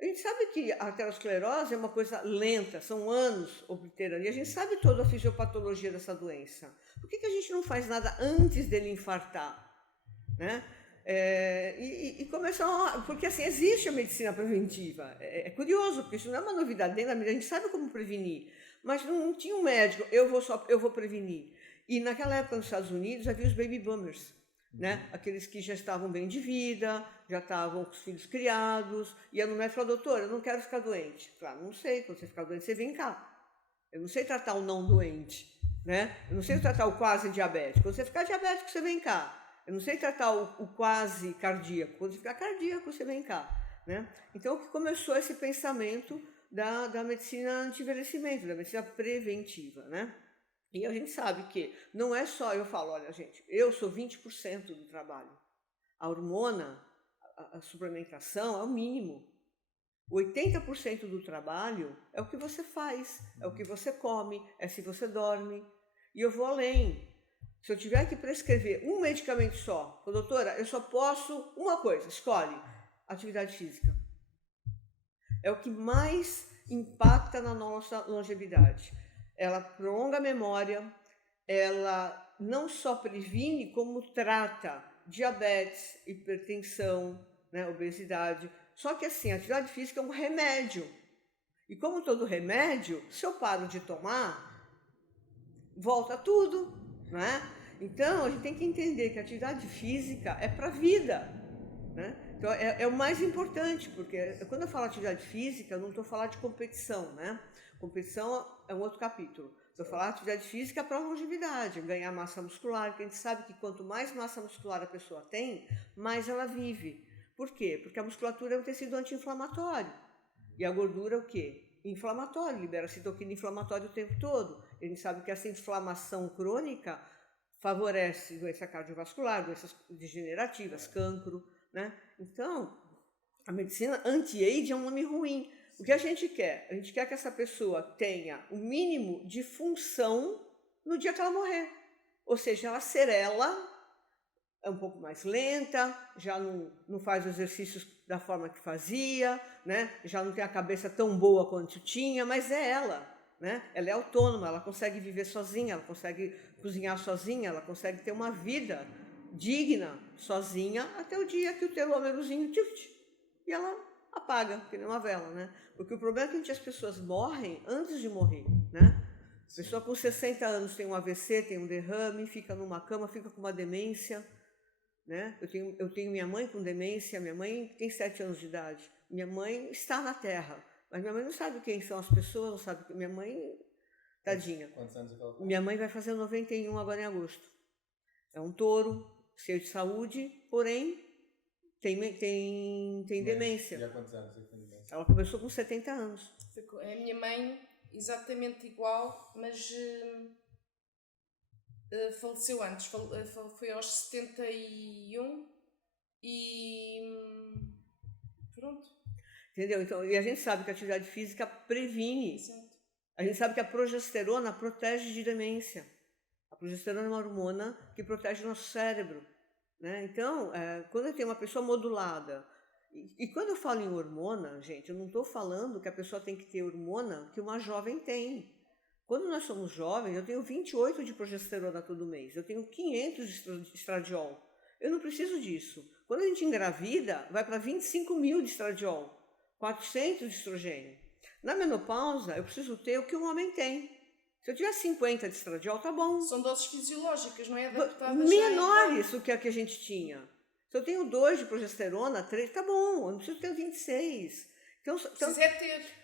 A gente sabe que a aterosclerose é uma coisa lenta, são anos obterando, e a gente sabe toda a fisiopatologia dessa doença. Por que a gente não faz nada antes dele infartar, né? Porque assim, existe a medicina preventiva. É curioso, porque isso não é uma novidade, nem a gente sabe como prevenir, mas não tinha um médico, eu vou prevenir. E naquela época nos Estados Unidos havia os baby boomers, né? Aqueles que já estavam bem de vida, já estavam com os filhos criados, ia no médico e falava, doutor, eu não quero ficar doente. Claro, não sei, quando você ficar doente, você vem cá. Eu não sei tratar o não doente, né? Eu não sei tratar o quase diabético. Quando você ficar diabético, você vem cá. Eu não sei tratar o quase cardíaco. Quando você ficar cardíaco, você vem cá, né? Então, que começou esse pensamento da medicina anti-envelhecimento, da medicina preventiva, né? E a gente sabe que não é só, eu falo, olha, gente, eu sou 20% do trabalho. A hormona, a suplementação é o mínimo. 80% do trabalho é o que você faz, é o que você come, é se você dorme. E eu vou além. Se eu tiver que prescrever um medicamento só, doutora, eu só posso uma coisa, escolhe, atividade física. É o que mais impacta na nossa longevidade. Ela prolonga a memória, ela não só previne, como trata diabetes, hipertensão, né, obesidade. Só que assim, a atividade física é um remédio. E como todo remédio, se eu paro de tomar, volta tudo, né? Então, a gente tem que entender que a atividade física é para a vida, né? Então, é o mais importante, porque quando eu falo atividade física, eu não estou falando de competição, né? Competição é um outro capítulo. Estou falando de atividade física para a longevidade, ganhar massa muscular, porque a gente sabe que quanto mais massa muscular a pessoa tem, mais ela vive. Por quê? Porque a musculatura é um tecido anti-inflamatório. E a gordura é o quê? Inflamatório, libera citoquina inflamatória o tempo todo. A gente sabe que essa inflamação crônica favorece doença cardiovascular, doenças degenerativas, cancro, né? Então, a medicina anti-age é um nome ruim. O que a gente quer? A gente quer que essa pessoa tenha o mínimo de função no dia que ela morrer. Ou seja, ela ser ela, é um pouco mais lenta, já não faz os exercícios da forma que fazia, né? Já não tem a cabeça tão boa quanto tinha, mas é ela, né? Ela é autônoma, ela consegue viver sozinha, ela consegue cozinhar sozinha, ela consegue ter uma vida digna sozinha até o dia que o telômerozinho e ela apaga, que nem uma vela, né? Porque o problema é que as pessoas morrem antes de morrer, né? A pessoa com 60 anos tem um AVC, tem um derrame, fica numa cama, fica com uma demência, né? Eu tenho minha mãe com demência, minha mãe tem 7 anos de idade. Minha mãe está na Terra, mas minha mãe não sabe quem são as pessoas, não sabe. Minha mãe, tadinha. Quantos anos ela tem? Minha mãe vai fazer 91 agora em agosto. É um touro, cheio de saúde, porém tem E demência. há quantos anos é que tem demência? Ela começou com 70 anos. A minha mãe, exatamente igual, mas faleceu antes. Foi aos 71 e pronto. Entendeu? Então, e a gente sabe que a atividade física previne. Exato. A gente sabe que a progesterona protege de demência. A progesterona é uma hormona que protege o nosso cérebro, né? Então, quando eu tenho uma pessoa modulada, e quando eu falo em hormona, gente, eu não estou falando que a pessoa tem que ter hormona que uma jovem tem. Quando nós somos jovens, eu tenho 28 de progesterona todo mês, eu tenho 500 de estradiol. Eu não preciso disso. Quando a gente engravida, vai para 25 mil de estradiol, 400 de estrogênio. Na menopausa, eu preciso ter o que um homem tem. Se eu tiver 50 de estradiol, tá bom. São doses fisiológicas, não é? Adaptadas Menores do que a gente tinha. Se eu tenho 2 de progesterona, 3, tá bom. Eu não preciso ter 26. Então,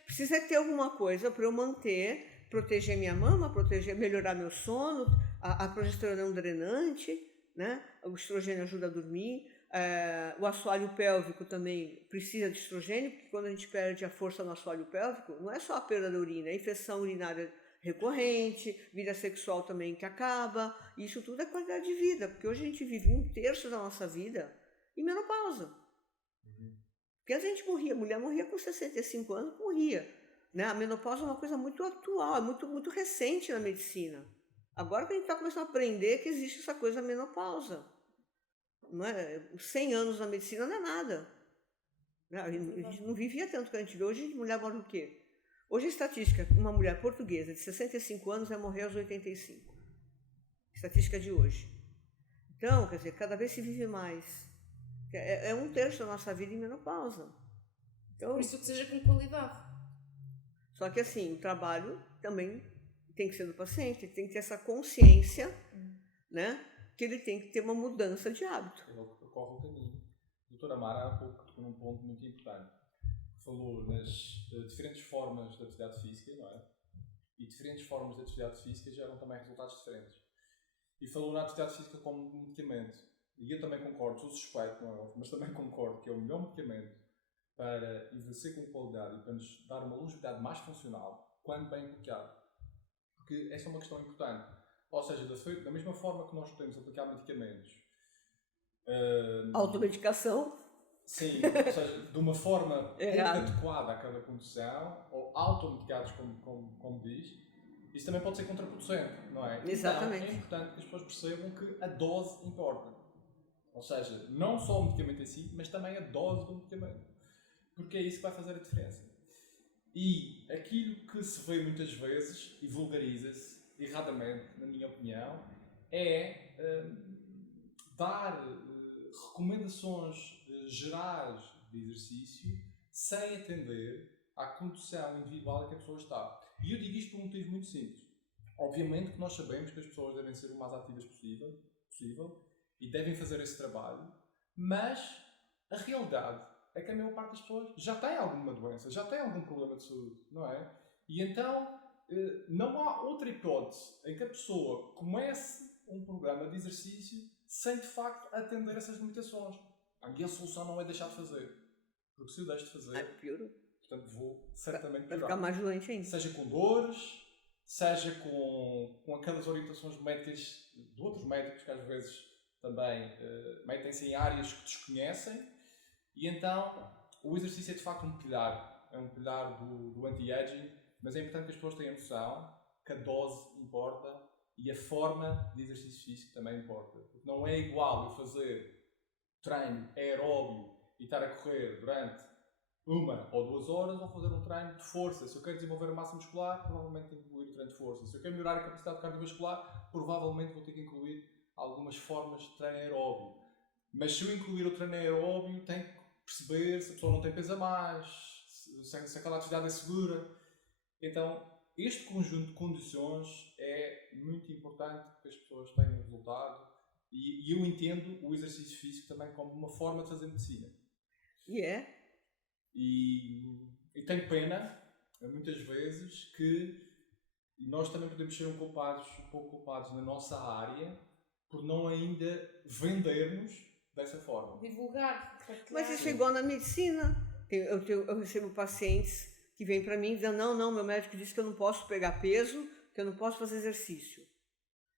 precisa ter alguma coisa para eu manter, proteger minha mama, melhorar meu sono. A progesterona é um drenante, né? O estrogênio ajuda a dormir. O assoalho pélvico também precisa de estrogênio, porque quando a gente perde a força no assoalho pélvico, não é só a perda da urina, é infecção urinária recorrente, vida sexual também que acaba. Isso tudo é qualidade de vida, porque hoje a gente vive 1/3 da nossa vida em menopausa. Porque a gente morria, a mulher morria com 65 anos, morria. Né? A menopausa é uma coisa muito atual, é muito recente na medicina. Agora que a gente está começando a aprender que existe essa coisa menopausa. Não é? 100 anos na medicina não é nada. A gente não vivia tanto que a gente vê. Hoje a mulher morre o quê? Hoje a estatística, uma mulher portuguesa de 65 anos vai morrer aos 85. Estatística de hoje. Então, quer dizer, cada vez se vive mais. É 1/3 da nossa vida em menopausa. Então, Por isso que seja com qualidade. Só que assim, o trabalho também tem que ser do paciente, tem que ter essa consciência, né? Que ele tem que ter uma mudança de hábito. Ele percorre o caminho. A doutora Mara há pouco tocou num ponto muito importante. Falou nas diferentes formas de atividade física, não é? E diferentes formas de atividade física geram também resultados diferentes. E falou na atividade física como medicamento. E eu também concordo, sou suspeito, não é? Mas também concordo que é o melhor medicamento para envelhecer com qualidade e para nos dar uma longevidade mais funcional quando bem aplicado. Porque essa é uma questão importante. Ou seja, da mesma forma que nós podemos aplicar medicamentos... Automedicação. Sim, ou seja, de uma forma adequada a cada condição, ou automedicados, como diz, isso também pode ser contraproducente, não é? Exatamente. Então, é importante que as pessoas percebam que a dose importa. Ou seja, não só o medicamento em si, mas também a dose do medicamento. Porque é isso que vai fazer a diferença. E aquilo que se vê muitas vezes, e vulgariza-se, erradamente, na minha opinião, é dar recomendações gerais de exercício sem atender à condição individual em que a pessoa está. E eu digo isto por um motivo muito simples. Obviamente que nós sabemos que as pessoas devem ser o mais ativas possível e devem fazer esse trabalho, mas a realidade é que a maior parte das pessoas já tem alguma doença, já tem algum problema de saúde, não é? E então não há outra hipótese em que a pessoa comece um programa de exercício sem de facto atender essas limitações. E a solução não é deixar de fazer. Porque se eu deixo de fazer, piorou. Portanto, vou certamente vai ficar mais doente ainda. Seja com dores, seja com aquelas orientações médicas de outros médicos que às vezes também metem-se em áreas que desconhecem. E então, o exercício é de facto um pilar. É um pilar do anti-aging, mas é importante que as pessoas tenham noção que a dose importa e a forma de exercício físico também importa. Porque não é igual eu fazer treino aeróbio e estar a correr durante 1 ou 2 horas ou fazer um treino de força. Se eu quero desenvolver a massa muscular, provavelmente tenho que incluir o treino de força. Se eu quero melhorar a capacidade cardiovascular, provavelmente vou ter que incluir algumas formas de treino aeróbio. Mas se eu incluir o treino aeróbio, tenho que perceber se a pessoa não tem peso a mais, se aquela atividade é segura. Então, este conjunto de condições é muito importante que as pessoas tenham resultado. E eu entendo o exercício físico também como uma forma de fazer medicina. E tenho pena, muitas vezes, que nós também podemos ser um pouco culpados na nossa área por não ainda vendermos dessa forma. divulgar, partilhar. Mas isso é igual na medicina. Eu recebo pacientes que vêm para mim dizendo, não, meu médico disse que eu não posso pegar peso, que eu não posso fazer exercício.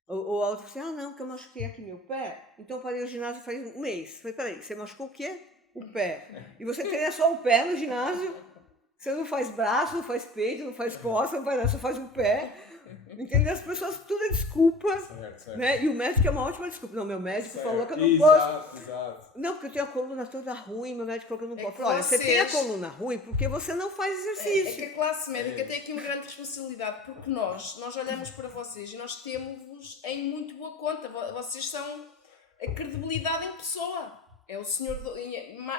Ou a outra fala assim, não, porque eu machuquei aqui meu pé, então eu parei o ginásio faz um mês. Eu falei, peraí, você machucou o quê? O pé. E você treina só o pé no ginásio? Você não faz braço, não faz peito, não faz costas, não faz nada, só faz o pé. Entendeu? As pessoas, tudo é desculpa. Certo. Né? E o médico é uma ótima desculpa. Não, meu médico Certo. falou que eu não posso. Exato. Não, porque eu tenho a coluna toda ruim, meu médico falou que eu não É posso. que Olha, você tem a vocês- coluna ruim porque você não faz É exercício. que a classe médica tem aqui uma grande responsabilidade, porque nós olhamos para vocês e nós temos-vos em muito boa conta. Vocês são a credibilidade em pessoa. É o senhor,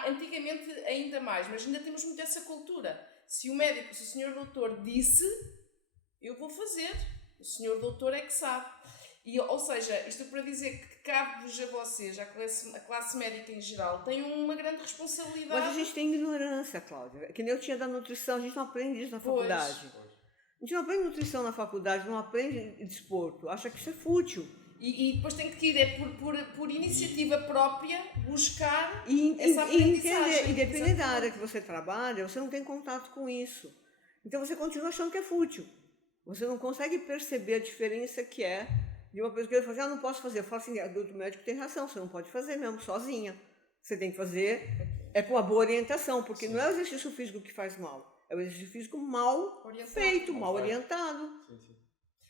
antigamente ainda mais, mas ainda temos muito essa cultura. Se o senhor doutor disse, eu vou fazer. O senhor doutor é que sabe. Ou seja, isto para dizer que cabe-vos a vocês, a classe médica em geral, tem uma grande responsabilidade. Mas a gente tem ignorância, Cláudia. Que nem eu tinha da nutrição, a gente não aprende isso na faculdade. A gente não aprende nutrição na faculdade, não aprende desporto. Acha que isso é fútil. E depois tem que ir por iniciativa própria buscar E essa aprendizagem. entender, e dependendo da área que você trabalha, você não tem contato com isso. Então você continua achando que é fútil. Você não consegue perceber a diferença que é de uma coisa que eu falo assim, não posso fazer. Eu falo assim, o médico tem razão, você não pode fazer mesmo, sozinha. Você tem que fazer com uma boa orientação, porque não é o exercício físico que faz mal, é o exercício físico mal feito, mal orientado. Sim.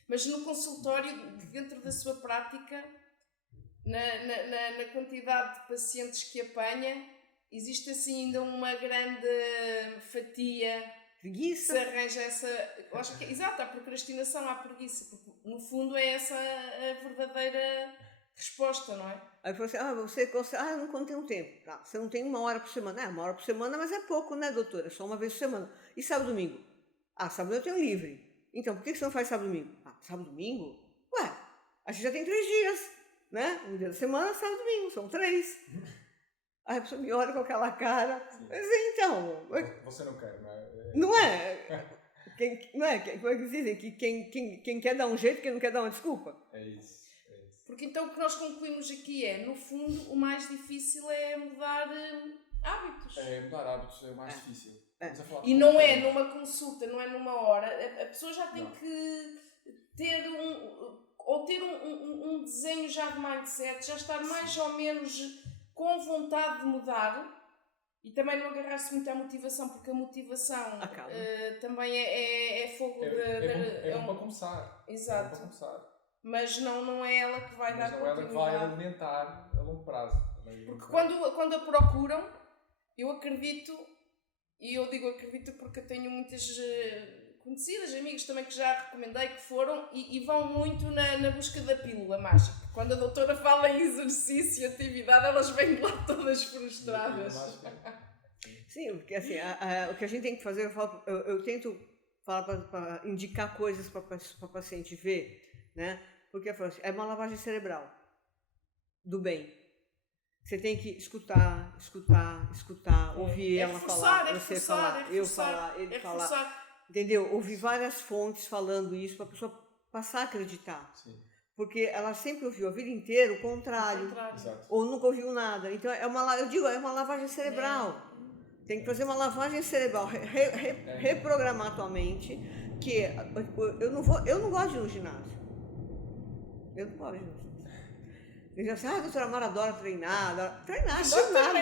Mas no consultório, dentro da sua prática, na quantidade de pacientes que apanha, existe assim ainda uma grande fatia Preguiça. se arranja essa... Eu acho que exato, a procrastinação, a preguiça, porque no fundo é essa a verdadeira resposta, não é? Aí falou assim, você consegue, eu não tenho tempo. Tá, você não tem 1 hora por semana. Uma hora por semana, mas é pouco, né, doutora? É só uma vez por semana. E sábado e domingo? Sábado eu tenho livre. Então, por que você não faz sábado e domingo? Sábado e domingo? Ué, a gente já tem 3 dias, né? Um dia da semana, sábado e domingo, são 3. Aí a pessoa me olha com aquela cara. Mas então... Você não quer, não é? Não é? Como é que dizem? Que quem quer dar um jeito, quem não quer dar uma desculpa? É isso. Porque então o que nós concluímos aqui é, no fundo, o mais difícil é mudar hábitos. Mudar hábitos é o mais difícil. E não é numa consulta, não é numa hora. A pessoa já tem que ter um desenho já de mindset, já estar mais ou menos com vontade de mudar e também não agarrar-se muito à motivação, porque a motivação também é fogo é bom para começar. Exato. É bom para começar. Mas não é ela que vai dar continuidade. Não é ela que vai alimentar a longo prazo. Porque quando a procuram, eu acredito, e eu digo acredito porque eu tenho muitas conhecidas, amigos também que já recomendei que foram e vão muito na busca da pílula mágica. Quando a doutora fala em exercício e atividade, elas vêm de lá todas frustradas. Sim, porque assim, o que a gente tem que fazer, eu tento falar para indicar coisas para o paciente ver, né? Porque assim, é uma lavagem cerebral do bem. Você tem que escutar, ouvir ela falar, você falar, eu falar, ele falar. Entendeu? Ouvir várias fontes falando isso para a pessoa passar a acreditar. Sim. Porque ela sempre ouviu a vida inteira o contrário. Ou nunca ouviu nada. Então, é uma lavagem cerebral. Tem que fazer uma lavagem cerebral, reprogramar a tua mente, que eu não gosto de ir no ginásio. Eu não gosto de ir no ginásio. Eu já sei, doutora Mara adora treinar, não gosto nada.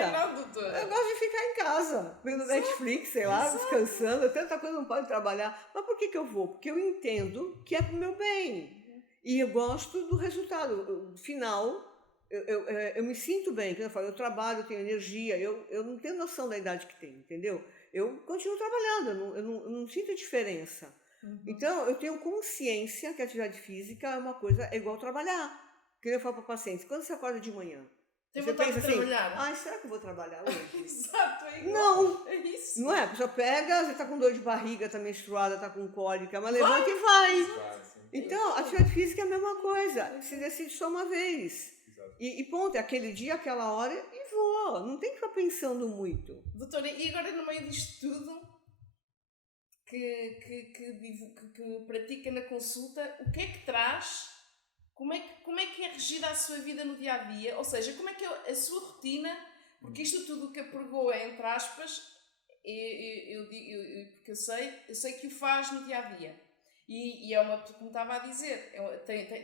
Eu gosto de ficar em casa, vendo Netflix, sei lá, descansando, tanta coisa não pode trabalhar. Mas por que eu vou? Porque eu entendo que é pro meu bem. E eu gosto do resultado final. Eu me sinto bem, quando eu falo, eu trabalho, eu tenho energia, eu não tenho noção da idade que tenho, entendeu? Eu continuo trabalhando, eu não sinto diferença. Então, eu tenho consciência que a atividade física é uma coisa, é igual trabalhar. Que eu falo para pacientes, quando você acorda de manhã, você pensa assim, será que eu vou trabalhar hoje? Exato, é igual. Não, é isso. Não é? A pessoa pega, você está com dor de barriga, está menstruada, está com cólica, mas levanta e vai. Então, a atividade física é a mesma coisa, você decide só uma vez. E ponto, é aquele dia, aquela hora e vou, não tem que ficar pensando muito. Doutora, e agora no meio disto tudo que pratica na consulta, o que é que traz como é que é regida a sua vida no dia-a-dia? Ou seja, como é que é a sua rotina? Porque isto tudo o que apregou é, entre aspas, porque eu sei que o faz no dia-a-dia. E é uma, como estava a dizer,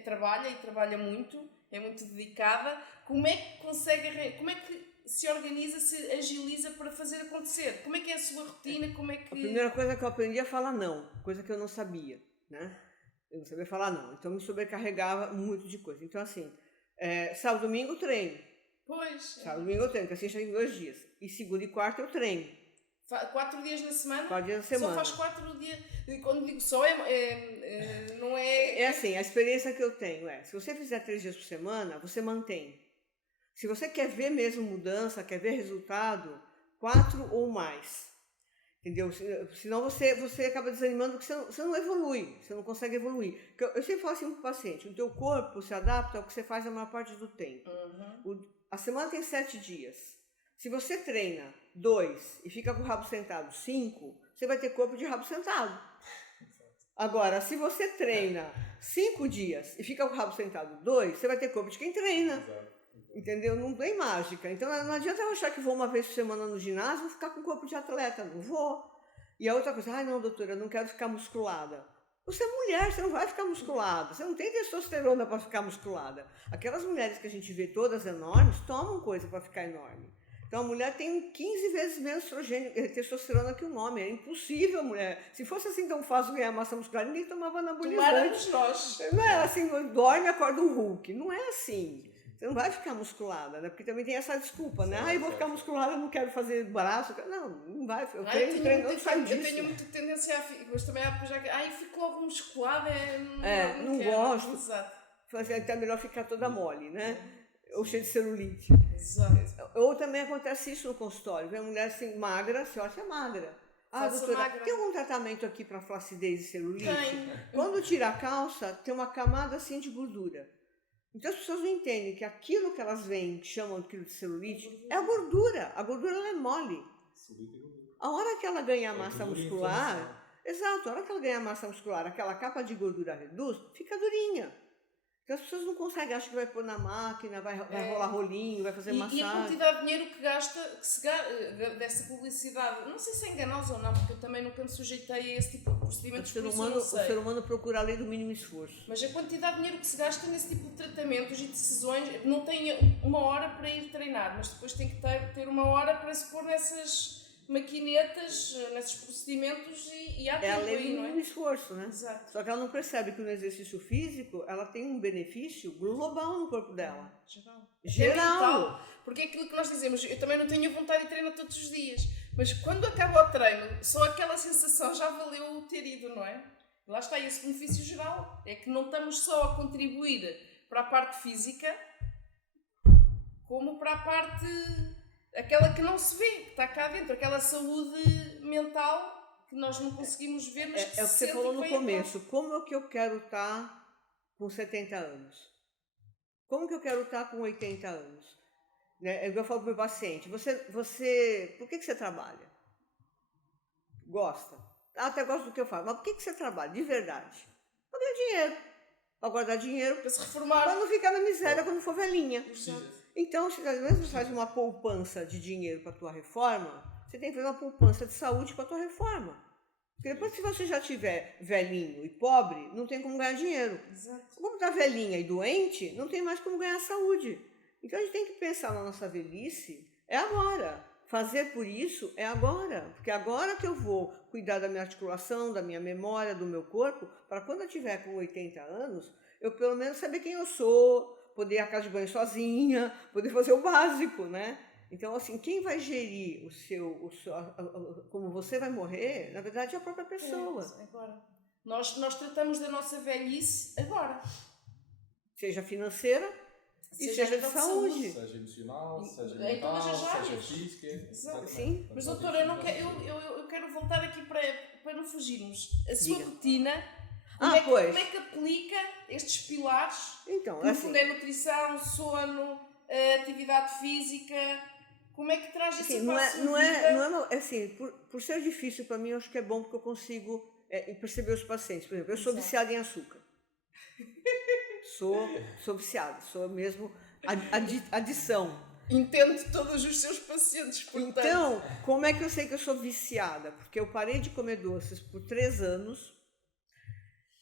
trabalha muito, é muito dedicada. Como é que consegue, como é que se organiza, se agiliza para fazer acontecer? Como é que é a sua rotina? Como é que... A primeira coisa que eu aprendi a falar não, coisa que eu não sabia, né? Eu não sabia falar não, então me sobrecarregava muito de coisa. Então assim, sábado, domingo eu treino. Pois. Sábado, domingo eu treino, porque assim já tem 2 dias. E segunda e quarta eu treino. 4 dias na semana? 4 dias na semana. Só faz 4 dias. E quando digo só, não é... É assim, a experiência que eu tenho se você fizer 3 dias por semana, você mantém. Se você quer ver mesmo mudança, quer ver resultado, 4 ou mais. Entendeu? Senão você acaba desanimando porque você não evolui, você não consegue evoluir. Eu sempre falo assim para o paciente, o teu corpo se adapta ao que você faz a maior parte do tempo. A semana tem 7 dias. Se você treina 2 e fica com o rabo sentado 5, você vai ter corpo de rabo sentado. Agora, se você treina 5 dias e fica com o rabo sentado 2, você vai ter corpo de quem treina. Entendeu? Não tem mágica. Então não adianta eu achar que vou uma vez por semana no ginásio e vou ficar com corpo de atleta. Não vou. E a outra coisa, não, doutora, eu não quero ficar musculada. Você é mulher, você não vai ficar musculada. Você não tem testosterona para ficar musculada. Aquelas mulheres que a gente vê todas enormes, tomam coisa para ficar enorme. Então a mulher tem 15 vezes menos testosterona que um homem. É impossível a mulher. Se fosse assim tão fácil ganhar massa muscular, ninguém tomava anabolizante. Tomáramos nós. Não é assim, dorme e acorda um Hulk. Não é assim. Você não vai ficar musculada, né? Porque também tem essa desculpa, né? Eu vou ficar musculada, eu não quero fazer braço. Não vai. Eu treino, não saio disso. Eu tenho muita tendência a... Mas também fico logo musculada. Não gosto. Exato. Então é melhor ficar toda mole, né? Ou cheia de celulite. Exato. Ou também acontece isso no consultório. Vem a mulher assim, magra, você olha, é magra. Doutora, magra. Tem algum tratamento aqui para flacidez e celulite? Tem. Quando tira a calça, tem uma camada assim de gordura. Então as pessoas não entendem que aquilo que elas veem, que chamam aquilo de celulite, é a gordura. A gordura ela é mole. A hora que ela ganha massa muscular, exato, a hora que ela ganha massa muscular, aquela capa de gordura reduz, fica durinha. Então as pessoas não conseguem, acham que vai pôr na máquina, vai rolar rolinho, vai fazer massagem. E a quantidade de dinheiro que gasta, dessa publicidade, não sei se é enganosa ou não, porque eu também nunca me sujeitei a esse tipo de procedimentos. O ser humano procura a lei do mínimo esforço. Mas a quantidade de dinheiro que se gasta nesse tipo de tratamentos e decisões, não tem uma hora para ir treinar, mas depois tem que ter uma hora para se pôr nessas maquinetas, nesses procedimentos e há tempo aí, é a lei do mínimo esforço, né? Exato. Só que ela não percebe que no exercício físico ela tem um benefício global no corpo dela. Geral. Porque é aquilo que nós dizemos, eu também não tenho vontade de treinar todos os dias, mas quando acaba o treino, só aquela sensação já valeu ter ido, não é? Lá está esse benefício geral, é que não estamos só a contribuir para a parte física, como para a parte... aquela que não se vê, que está cá dentro, aquela saúde mental que nós não conseguimos ver, mas que é o que você falou no começo. Como é que eu quero estar com 70 anos? Como que eu quero estar com 80 anos? Eu falo para o meu paciente, por que você trabalha? Gosta? Até gosto do que eu faço, mas por que você trabalha? De verdade. Para ganhar dinheiro, para guardar dinheiro, para se reformar, para não ficar na miséria quando for velhinha. Exato. Então, se às vezes você faz uma poupança de dinheiro para a tua reforma, você tem que fazer uma poupança de saúde para a tua reforma. Porque depois, se você já estiver velhinho e pobre, não tem como ganhar dinheiro. Exato. Como está velhinha e doente, não tem mais como ganhar saúde. Então, a gente tem que pensar na nossa velhice, é agora. Fazer por isso é agora. Porque agora que eu vou cuidar da minha articulação, da minha memória, do meu corpo, para quando eu tiver com 80 anos, eu pelo menos saber quem eu sou, poder ir à casa de banho sozinha, poder fazer o básico, né? Então, assim, quem vai gerir como você vai morrer, na verdade, é a própria pessoa. Agora. Nós tratamos da nossa velhice agora. Seja financeira e seja de saúde. Seja emocional, seja mental, seja física. Exato. Sim. Mas, doutora, eu quero voltar aqui para não fugirmos. A sua rotina... Como é que aplica estes pilares? Então, no fundo é nutrição, sono, atividade física. Como é que traz isso para a sua vida? Assim, por ser difícil para mim, eu acho que é bom porque eu consigo perceber os pacientes. Por exemplo, eu sou viciada em açúcar. Sou viciada, sou mesmo adição. Entendo todos os seus pacientes, portanto. Então, como é que eu sei que eu sou viciada? Porque eu parei de comer doces por 3 anos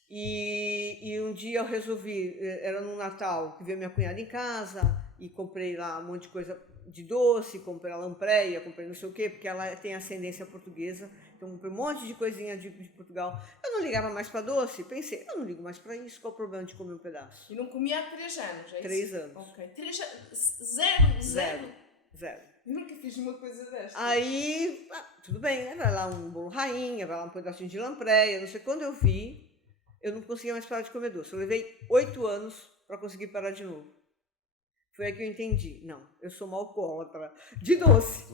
e um dia eu resolvi, era no Natal, que veio minha cunhada em casa e comprei lá um monte de coisa de doce, comprei a lampreia, comprei não sei o quê, porque ela tem ascendência portuguesa, então comprei um monte de coisinha de Portugal. Eu não ligava mais para doce, pensei, eu não ligo mais para isso, qual o problema de comer um pedaço? E não comia há 3 anos, é isso? 3 anos. Ok. 3 anos? Zero? Zero. Eu nunca fiz uma coisa desta. Aí, tudo bem, vai lá um bolo rainha, vai lá um pedacinho de lampreia, não sei. Quando eu vi, eu não conseguia mais parar de comer doce. Eu levei 8 anos para conseguir parar de novo. Foi aí que eu entendi. Não, eu sou uma alcoólatra de doce.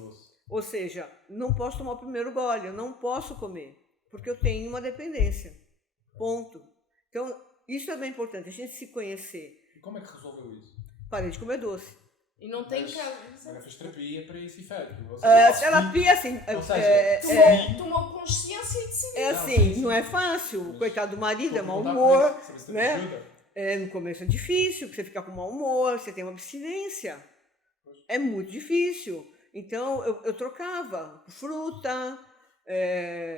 Ou seja, não posso tomar o primeiro gole, eu não posso comer, porque eu tenho uma dependência. Ponto. Então, isso é bem importante, a gente se conhecer. E como é que resolveu isso? Parei de comer doce. E não tem Mas casa. fez terapia para esse efeito. Terapia, assim... Tomou consciência e decidiu. É assim, não é fácil. O coitado do marido é mau humor, né? No começo é difícil, porque você fica com mau humor, você tem uma abstinência. É muito difícil. Então, eu trocava por fruta,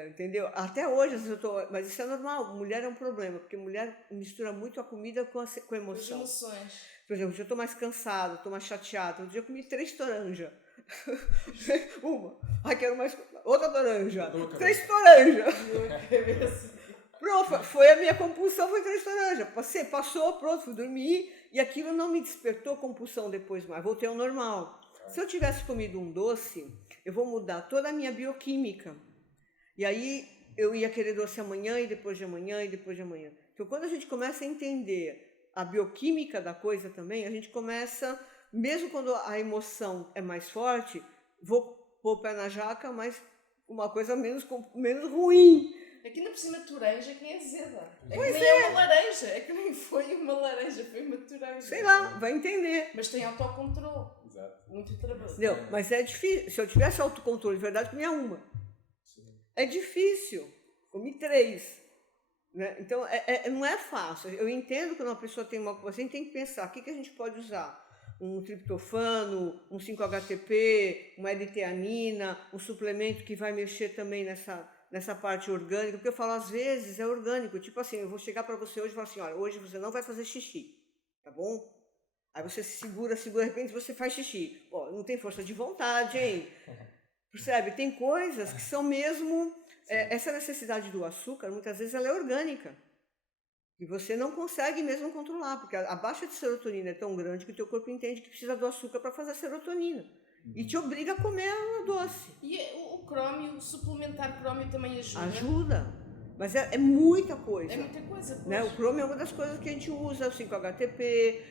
entendeu? Até hoje, às vezes eu tô... Mas isso é normal. Mulher é um problema, porque mulher mistura muito a comida com a emoção. As emoções. Por exemplo, se eu estou mais cansada, estou mais chateada, um dia eu comi 3 toranjas. Uma. Ai, quero mais... Outra toranja. 3 toranjas. Pronto, foi a minha compulsão, foi 3 toranjas. Passou, pronto, fui dormir e aquilo não me despertou compulsão depois mais. Voltei ao normal. Se eu tivesse comido um doce, eu vou mudar toda a minha bioquímica. E aí eu ia querer doce amanhã e depois de amanhã e depois de amanhã. Então, quando a gente começa a entender a bioquímica da coisa também, a gente começa, mesmo quando a emoção é mais forte, vou pôr o pé na jaca, mas uma coisa menos ruim. É que ainda por cima toranja que é azeda. Pois que nem é uma laranja. É que nem foi uma laranja, foi uma toranja. Sei lá, vai entender. Mas tem autocontrole. Exato. Muito trabalho. Entendeu? Mas é difícil. Se eu tivesse autocontrole de verdade, comia uma. Sim. É difícil. Comi 3. Né? Então, não é fácil. Eu entendo que uma pessoa tem uma coisa, a gente tem que pensar, o que a gente pode usar? Um triptofano, um 5-HTP, uma L-teanina, um suplemento que vai mexer também nessa parte orgânica, porque eu falo, às vezes, é orgânico. Tipo assim, eu vou chegar para você hoje e falar assim, olha, hoje você não vai fazer xixi, tá bom? Aí você segura, de repente você faz xixi. Ó, não tem força de vontade, hein? Percebe? Tem coisas que são mesmo... essa necessidade do açúcar, muitas vezes, ela é orgânica. E você não consegue mesmo controlar, porque a baixa de serotonina é tão grande que o teu corpo entende que precisa do açúcar para fazer a serotonina. E te obriga a comer a doce. E o crômio, suplementar crômio também ajuda? Ajuda. Mas é muita coisa. É muita coisa, pois. Né? O crômio é uma das coisas que a gente usa, o 5-HTP,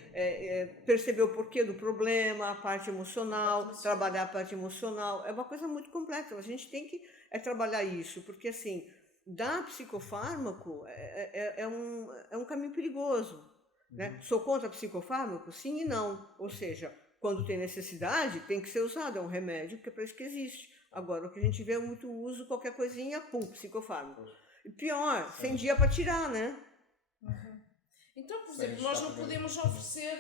perceber o porquê do problema, a parte emocional, trabalhar a parte emocional. É uma coisa muito complexa. A gente tem que trabalhar isso, porque assim, dar psicofármaco é um caminho perigoso. Né? Sou contra psicofármaco? Sim e não. Ou seja, quando tem necessidade, tem que ser usado. É um remédio, porque é para isso que existe. Agora, o que a gente vê é muito uso, qualquer coisinha, pum, psicofármaco. E pior, sem dia para tirar, né? Uhum. Então, por exemplo, nós não podemos oferecer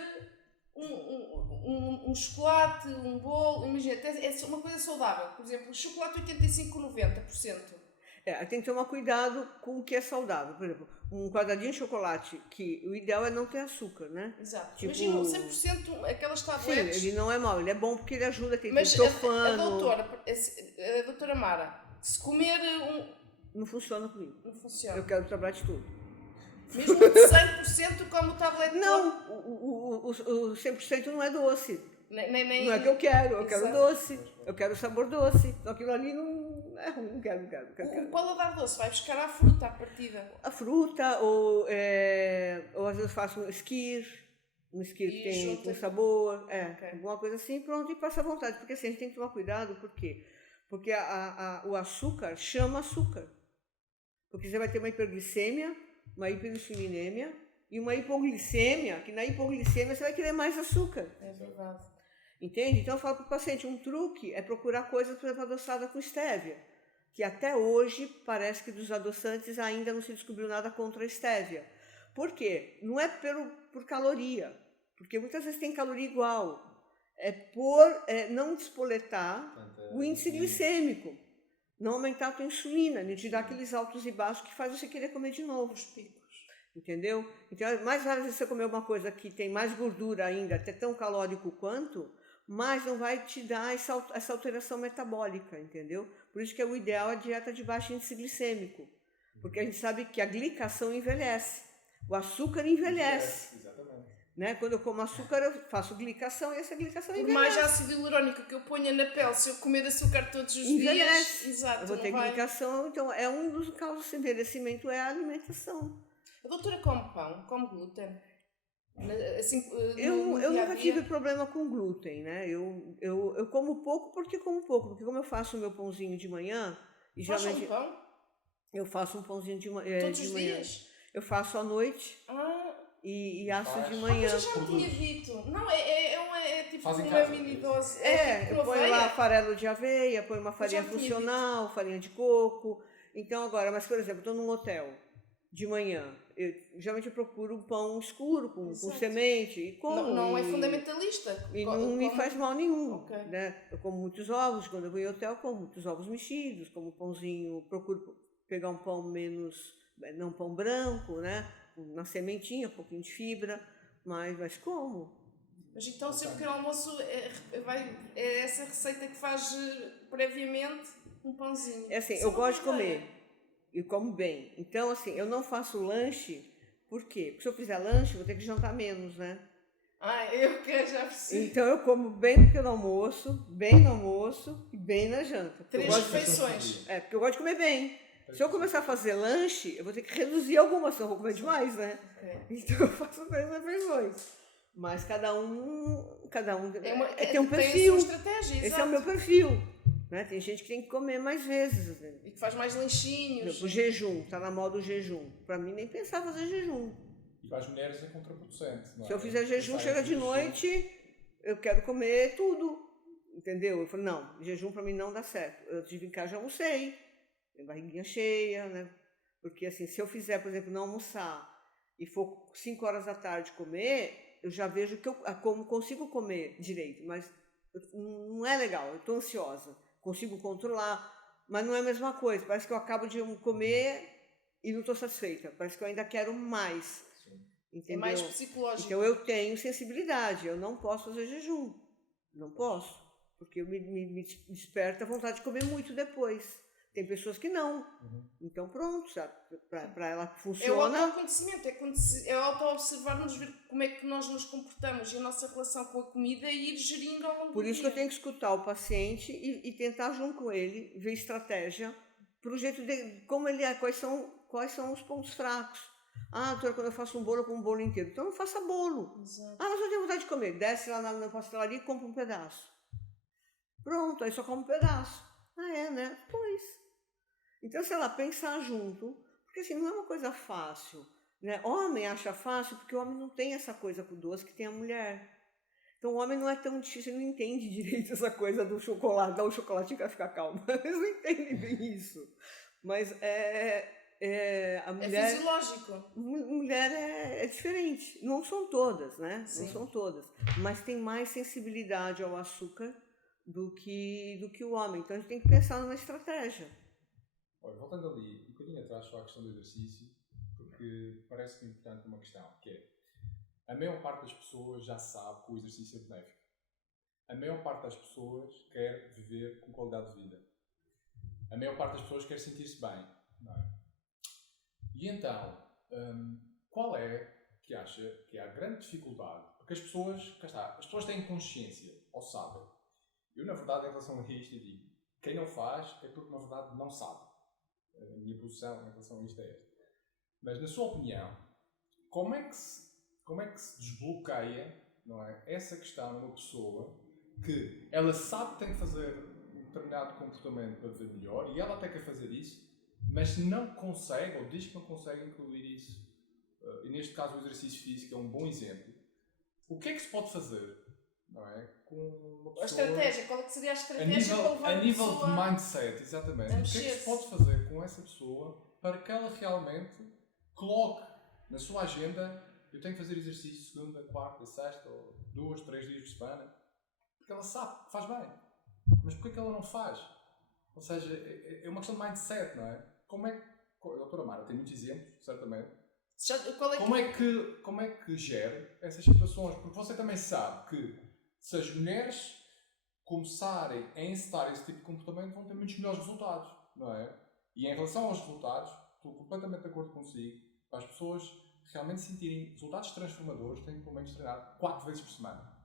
um chocolate, um bolo, imagina, é uma coisa saudável. Por exemplo, chocolate 85-90%. Tem que tomar cuidado com o que é saudável. Por exemplo, um quadradinho de chocolate, que o ideal é não ter açúcar, né? Exato. Tipo, imagina, 100% aquelas tabletes. Sim, ele não é mau, ele é bom porque ele ajuda, tem mas triptofano. a doutora Mara, se comer Não funciona comigo. Não funciona. Eu quero o tablete todo. Mesmo de 100% como o tablete não, o 100% não é doce. Nem... Não é que eu quero doce. Eu quero sabor doce. Então aquilo ali não quero. O paladar doce vai buscar a fruta à partida. A fruta, ou às vezes faço um esquir que tem com sabor, okay. Alguma coisa assim, pronto, e passa à vontade. Porque assim, a gente tem que tomar cuidado, por quê? Porque o açúcar chama açúcar. Porque você vai ter uma hiperglicemia, uma hiperinsulinemia e uma hipoglicemia, que na hipoglicemia você vai querer mais açúcar. É verdade. Entende? Então eu falo para o paciente, um truque é procurar coisas, por exemplo, adoçada com estévia, que até hoje parece que dos adoçantes ainda não se descobriu nada contra a estévia. Por quê? Não é por caloria, porque muitas vezes tem caloria igual. É por não despoletar o índice glicêmico, não aumentar a tua insulina, não te dar aqueles altos e baixos que faz você querer comer de novo. Os picos. Entendeu? Então, mais válido você comer uma coisa que tem mais gordura ainda, até tão calórico quanto, mas não vai te dar essa alteração metabólica, entendeu? Por isso que o ideal é a dieta de baixo índice glicêmico, porque a gente sabe que a glicação envelhece, o açúcar envelhece. Exatamente. Né? Quando eu como açúcar, eu faço glicação e essa glicação Por envelhece. mais ácido hialurónico que eu ponha na pele, se eu comer açúcar todos os Envelhece. dias, exato, Eu vou ter não vai... glicação, então é um dos causas de envelhecimento é a alimentação. A doutora come pão, come glúten? Assim, Eu dia a nunca dia? tive problema com glúten, né? Eu como pouco, porque como eu faço o meu pãozinho de manhã, e Faz geralmente um pão? eu faço um pãozinho de manhã. Todos os dias? Eu faço à noite Ah, e asso Faz. de mas manhã. eu já me tinha dito. Não, é tipo Faz em uma casa, mini é isso? dose. Eu tipo ponho lá aveia. farelo de aveia, ponho uma farinha já tinha funcional, farinha de coco. Então agora, mas por exemplo, estou num hotel de manhã, geralmente eu procuro um pão escuro com Exato. semente e como. Não é e- fundamentalista. E não me faz mal nenhum, Ok. né? Eu como muitos ovos, quando eu vou em hotel, como muitos ovos mexidos, como pãozinho, procuro pegar um pão menos, não pão branco, né? Uma sementinha, um pouquinho de fibra, mas como. Mas então, seu pequeno almoço é essa receita que faz previamente um pãozinho. É assim, Isso eu uma gosto de boa comer, ideia. e como bem. Então, assim, eu não faço lanche, por quê? Porque se eu fizer lanche, eu vou ter que jantar menos, né? Eu que já percebi. Então eu como bem no pequeno almoço, bem no almoço e bem na janta. Porque eu 3 gosto de- refeições. porque eu gosto de comer bem. Se eu começar a fazer lanche, eu vou ter que reduzir algumas, senão eu vou comer demais, né? Ok. Então eu faço 3 refeições. Mas cada um tem um Tem a perfil. sua estratégia, Esse exato. é o meu perfil. Né? Tem gente que tem que comer mais vezes. Né? E que faz mais Por lanchinhos. exemplo, o jejum, tá na moda o jejum. Pra mim nem pensar fazer jejum. E para as mulheres é contraproducente. Não é? Se eu fizer jejum, Pensar em chega de jejum. noite, eu quero comer tudo. Entendeu? Eu falo, não, jejum pra mim não dá certo. Eu tive em casa, já almocei, tenho barriguinha cheia, né? Porque assim, se eu fizer, por exemplo, não almoçar e for 5 horas da tarde comer, eu já vejo que eu como consigo comer direito, mas não é legal, eu tô ansiosa, consigo controlar, mas não é a mesma coisa. Parece que eu acabo de comer e não estou satisfeita, parece que eu ainda quero mais. Sim. Entendeu? É mais psicológico. Então eu tenho sensibilidade, eu não posso fazer jejum, não posso, porque me desperta a vontade de comer muito depois. Tem pessoas que não, então pronto, sabe? Para ela É o funciona. autoconhecimento, é auto-observarmos, ver como é que nós nos comportamos e a nossa relação com a comida e ir gerindo ao longo Por do isso que dia. eu tenho que escutar o paciente e tentar junto com ele ver estratégia para o jeito de como ele é, quais são os pontos fracos. Ah, doutora, quando eu faço um bolo, eu como um bolo inteiro. Então não faça bolo. Exato. Ah, mas eu tenho vontade de comer. Desce lá na pastelaria e compra um pedaço. Pronto, aí só come um pedaço. Ah, é, né? Pois. Então, sei lá, pensar junto, porque assim, não é uma coisa fácil, né? Homem acha fácil porque o homem não tem essa coisa com doce que tem a mulher. Então, o homem não é tão difícil, ele não entende direito essa coisa do chocolate, dá um chocolatinho para ficar calmo. Eles não entendem bem isso. Mas a mulher... É fisiológico. Mulher é diferente. Não são todas, né? Sim. Não são todas. Mas tem mais sensibilidade ao açúcar do que o homem. Então, a gente tem que pensar numa estratégia. Olha, voltando ali um bocadinho atrás só à questão do exercício, porque parece-me importante uma questão, que é a maior parte das pessoas já sabe que o exercício é benéfico. A maior parte das pessoas quer viver com qualidade de vida. A maior parte das pessoas quer sentir-se bem, não é? E então, qual é que acha que é a grande dificuldade? Porque as pessoas, cá está, as pessoas têm consciência, ou sabem. Eu, na verdade, em relação a isto, eu digo, quem não faz é porque, na verdade, não sabe. A minha posição em relação a isto é esta. Mas, na sua opinião, como é que se desbloqueia, não é, essa questão numa pessoa que ela sabe que tem que fazer um determinado comportamento para viver melhor e ela até quer fazer isso, mas não consegue, ou diz que não consegue incluir isso, e neste caso o exercício físico é um bom exemplo. O que é que se pode fazer, não é, com uma pessoa... A estratégia, qual é que seria a estratégia para levar a nível pessoa de mindset, exatamente. a O que é que se mexer-se? pode fazer com essa pessoa para que ela realmente coloque na sua agenda, eu tenho que fazer exercício segunda, quarta, sexta, ou 2, 3 dias por semana, porque ela sabe que faz bem. Mas porquê que ela não faz? Ou seja, é uma questão de mindset, não é? Como é que, a doutora Mara tem muitos exemplos, certamente. Como é que gera essas situações? Porque você também sabe que se as mulheres começarem a encetar esse tipo de comportamento, vão ter muitos melhores resultados, não é? E em relação aos resultados, estou completamente de acordo consigo. Para as pessoas realmente sentirem resultados transformadores, têm que pelo menos treinar 4 vezes por semana.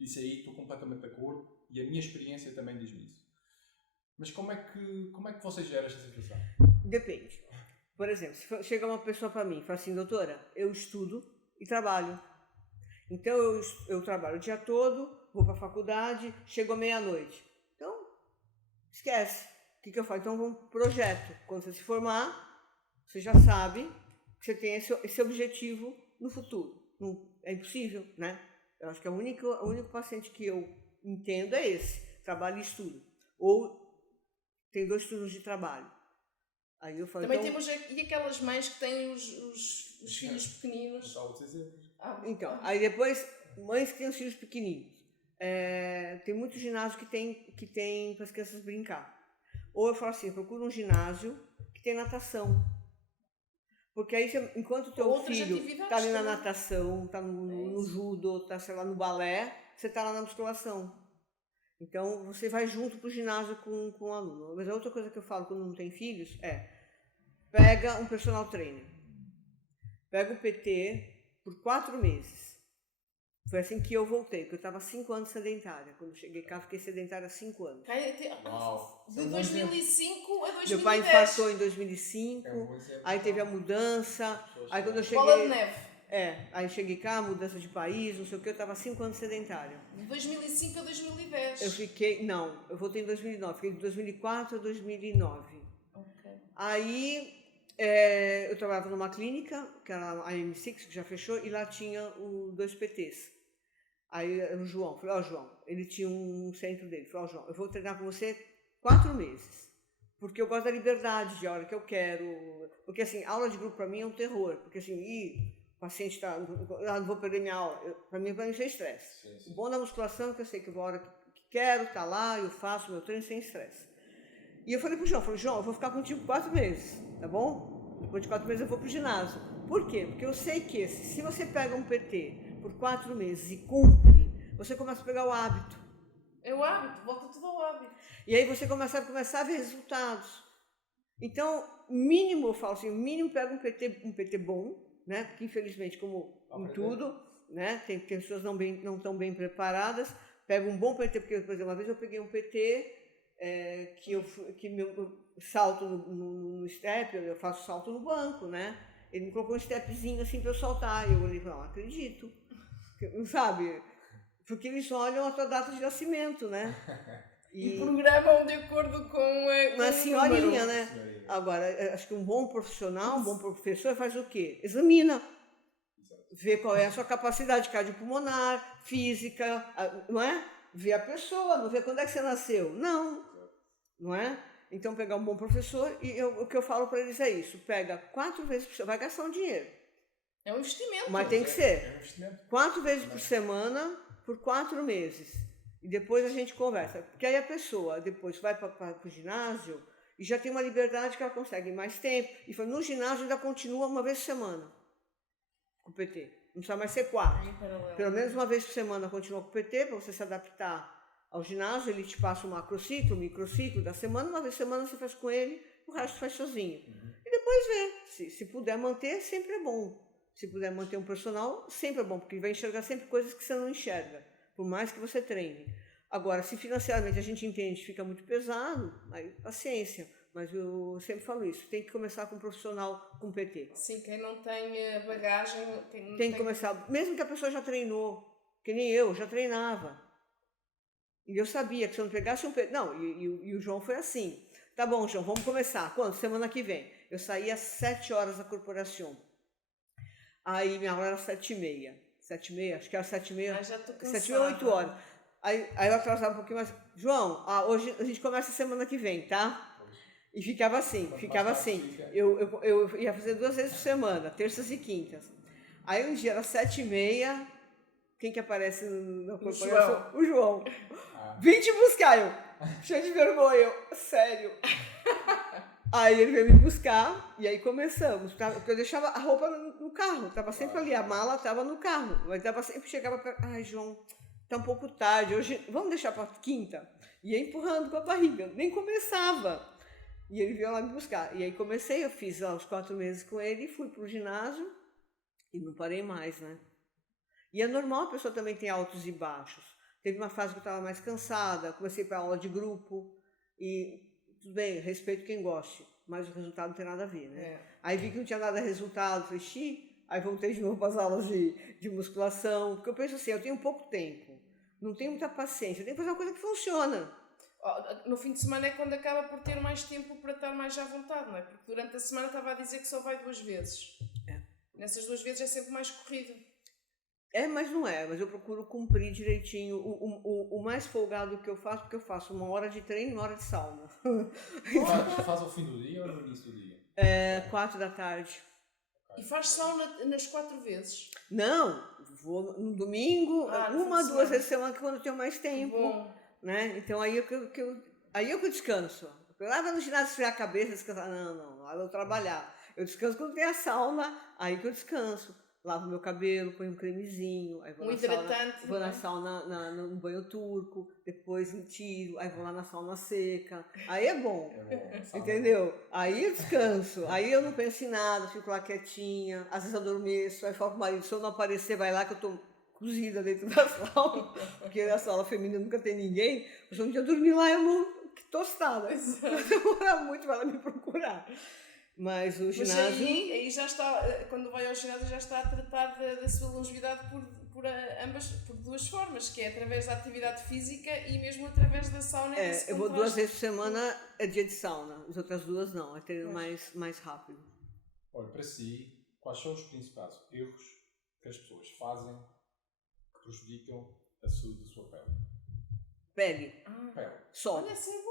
Isso aí estou completamente de acordo e a minha experiência também diz-me isso. Mas como é que você gera esta situação? Depende. Por exemplo, se chega uma pessoa para mim e fala assim, doutora, eu estudo e trabalho. Então eu trabalho o dia todo, vou para a faculdade, chego à meia-noite. Então, esquece. O que eu falo? Então, vamos para um projeto. Quando você se formar, você já sabe que você tem esse objetivo no futuro. Não, é impossível, né? Eu acho que o único paciente que eu entendo é esse, trabalho e estudo. Ou tem 2 turnos de trabalho. Aí eu falo, também então, temos e aquelas mães que têm os filhos pequeninos. Então, aí depois, mães que têm os filhos pequeninos. Tem muito ginásio que tem para as crianças brincar. Ou eu falo assim, procura um ginásio que tem natação. Porque aí, enquanto o teu filho está ali na natação, está no judo, está, sei lá, no balé, você está lá na musculação. Então, você vai junto para o ginásio com o aluno. Mas a outra coisa que eu falo quando não tem filhos é, pega um personal trainer. Pega o PT por 4 meses. Foi assim que eu voltei, porque eu estava 5 anos sedentária. Quando eu cheguei cá, fiquei sedentária 5 anos. Uau. De 2005 a 2010. Meu pai infartou em 2005, aí teve a mudança. Aí quando eu cheguei... Bola de neve. Aí cheguei cá, mudança de país, não sei o que, eu estava 5 anos sedentária. De 2005 a 2010. Eu fiquei... Não, eu voltei em 2009. Fiquei de 2004 a 2009. Ok. Aí... eu trabalhava numa clínica, que era a M6, que já fechou, e lá tinha 2 PTs. Aí o João, falei, João, ele tinha um centro dele, falei, João, eu vou treinar com você 4 meses, porque eu gosto da liberdade, de a hora que eu quero, porque assim, aula de grupo para mim é um terror, porque assim, o paciente está, não vou perder minha aula, para mim isso é estresse. O bom da musculação é que eu sei que eu vou a hora que quero, tá lá, eu faço meu treino sem estresse. E eu falei pro João, eu vou ficar contigo 4 meses, tá bom? Depois de 4 meses eu vou pro ginásio. Por quê? Porque eu sei que se você pega um PT por 4 meses e cumpre, você começa a pegar o hábito. É o hábito, volta tudo ao hábito. E aí você começa a ver resultados. Então, mínimo, eu falo assim, mínimo pega um PT bom, né? Porque infelizmente, como em tudo, né? Tem pessoas não tão bem preparadas, pega um bom PT, porque, por exemplo, uma vez eu peguei um PT que meu salto no step, eu faço salto no banco, né? Ele me colocou um stepzinho assim para eu saltar. E eu olhei e falei, não acredito. Sabe? Porque eles olham a tua data de nascimento, né? E programam de acordo com uma senhorinha, né? Senhorinha. Agora, acho que um bom profissional, um bom professor faz o quê? Examina. Vê qual é a sua capacidade cardiopulmonar, física, não é? Vê a pessoa, não vê quando é que você nasceu. Não é? Então, pegar um bom professor, e o que eu falo para eles é isso, pega 4 vezes por semana, vai gastar um dinheiro. É um investimento. Mas tem que ser É um investimento. 4 vezes por semana, por 4 meses. E depois a gente conversa. Porque aí a pessoa depois vai para o ginásio e já tem uma liberdade que ela consegue mais tempo. E no ginásio ainda continua uma vez por semana com o PT. Não precisa mais ser 4. Pelo menos uma vez por semana continua com o PT, para você se adaptar ao ginásio. Ele te passa o macrociclo, o microciclo da semana. Uma vez por semana você faz com ele, o resto faz sozinho. E depois vê. Se puder manter, sempre é bom. Se puder manter um personal, sempre é bom, porque ele vai enxergar sempre coisas que você não enxerga, por mais que você treine. Agora, se financeiramente a gente entende que fica muito pesado, aí paciência. Mas eu sempre falo isso, tem que começar com um profissional com PT. Sim, quem não tem bagagem... Tem que começar, mesmo que a pessoa já treinou, que nem eu, já treinava. E eu sabia que se eu não pegasse um PT... Não, e o João foi assim. Tá bom, João, vamos começar. Quando? Semana que vem. Eu saía às 7 horas da corporação. Aí minha aula era 7h30. 7h30, acho que era 7h30. Já tô cansada. 7h30, 8 horas. Aí eu atrasava um pouquinho mais. João, hoje a gente começa semana que vem, tá? E ficava assim. Eu ia fazer 2 vezes por semana, terças e quintas. Aí um dia era 7h30, quem que aparece na corporação? O João. Vim te buscar, eu. Cheio de vergonha, eu. Sério. Aí ele veio me buscar e aí começamos. Porque eu deixava a roupa no carro, tava sempre ali, a mala tava no carro. Mas tava sempre, chegava pra... Ai, João, tá um pouco tarde, hoje vamos deixar pra quinta? E ia empurrando com a barriga, nem começava. E ele veio lá me buscar. E aí comecei, eu fiz lá os 4 meses com ele, fui pro ginásio e não parei mais, né? E é normal, a pessoa também tem altos e baixos. Teve uma fase que eu estava mais cansada, comecei para aula de grupo e tudo bem, respeito quem goste, mas o resultado não tem nada a ver, né? Aí vi que não tinha nada de resultado, falei, aí voltei de novo para as aulas de musculação, porque eu penso assim, eu tenho pouco tempo, não tenho muita paciência, eu tenho que fazer uma coisa que funciona. No fim de semana é quando acaba por ter mais tempo para estar mais à vontade, não é? Porque durante a semana estava a dizer que só vai 2 vezes. Nessas 2 vezes é sempre mais corrido. Mas não é, mas eu procuro cumprir direitinho o mais folgado que eu faço, porque eu faço 1 hora de treino e 1 hora de sauna. Você faz ao fim do dia ou no início do dia? 4 da tarde. E faz sauna nas 4 vezes? Não, vou no domingo, 1, 2 vezes por semana, que quando eu tenho mais tempo. Bom. Né? Então aí eu que descanso. Eu lá no ginásio esfriar a cabeça, descansar. Não, lá eu vou trabalhar. Eu descanso quando tem a sauna, aí que eu descanso. Lavo meu cabelo, ponho um cremezinho, aí vou na sauna, vou na sauna no banho turco, depois me tiro, aí vou lá na sauna seca. Aí é bom, entendeu? Aí eu descanso, aí eu não penso em nada, fico lá quietinha, às vezes eu adormeço, aí falo pro marido, se eu não aparecer, vai lá que eu tô cozida dentro da sauna, porque na sala feminina nunca tem ninguém, se um dia eu dormir lá, eu morro tostada. Se demorar muito, vai lá me procurar. Mas o ginásio... Mas aí já está, quando vai ao ginásio, já está a tratar da sua longevidade por 2 formas, que é através da atividade física e mesmo através da sauna. Eu vou 2 vezes por semana, é dia de sauna, as outras 2 não, é treino mais rápido. Olha, para si, quais são os principais erros que as pessoas fazem que prejudicam a saúde da sua pele? Pele. Sol. Olha, assim é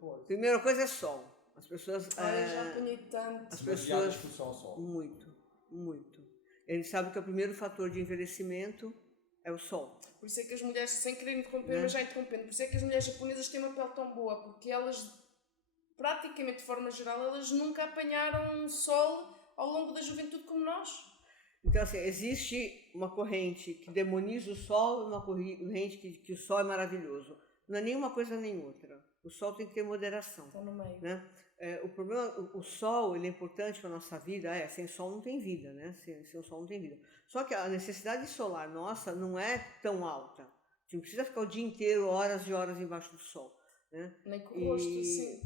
bom. Primeira coisa é sol. As pessoas... já apanhei tanto. As pessoas... ao sol. Muito. Eles sabem que o primeiro fator de envelhecimento é o sol. Por isso é que as mulheres, sem querer interromper, mas já interrompendo, por isso é que as mulheres japonesas têm uma pele tão boa, porque elas, praticamente de forma geral, elas nunca apanharam sol ao longo da juventude como nós. Então, assim, existe uma corrente que demoniza o sol e uma corrente que o sol é maravilhoso. Não é nenhuma coisa nem outra. O sol tem que ter moderação. Está no meio. Né? O problema, o sol, ele é importante para a nossa vida. Sem sol não tem vida, né? Sem o sol não tem vida. Só que a necessidade solar nossa não é tão alta. A gente não precisa ficar o dia inteiro, horas e horas embaixo do sol. Né? Nem com o rosto, sim.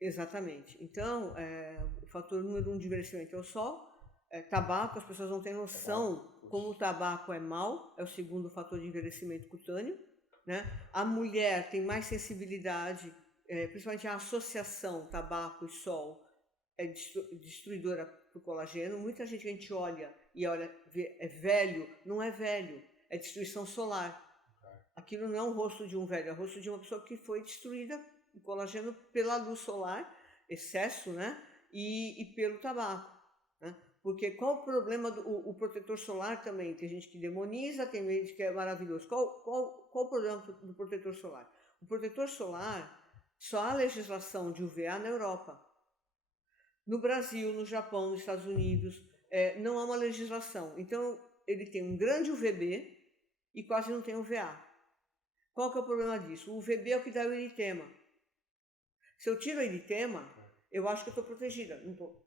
Exatamente. Então, o fator número 1 de envelhecimento é o sol. Tabaco, as pessoas não têm noção como o tabaco é mau. É o segundo fator de envelhecimento cutâneo. Né? A mulher tem mais sensibilidade, principalmente a associação tabaco e sol é destruidora para o colageno. Muita gente que a gente olha e vê, é velho, não é velho, é destruição solar. Aquilo não é o rosto de um velho, é o rosto de uma pessoa que foi destruída, o colageno, pela luz solar, excesso, né? E pelo tabaco. Né? Porque qual o problema do protetor solar também? Tem gente que demoniza, tem gente que é maravilhoso. Qual o problema do protetor solar? O protetor solar, só há legislação de UVA na Europa. No Brasil, no Japão, nos Estados Unidos, não há uma legislação. Então, ele tem um grande UVB e quase não tem UVA. Qual que é o problema disso? O UVB é o que dá o eritema. Se eu tiro o eritema, eu acho que eu estou protegida.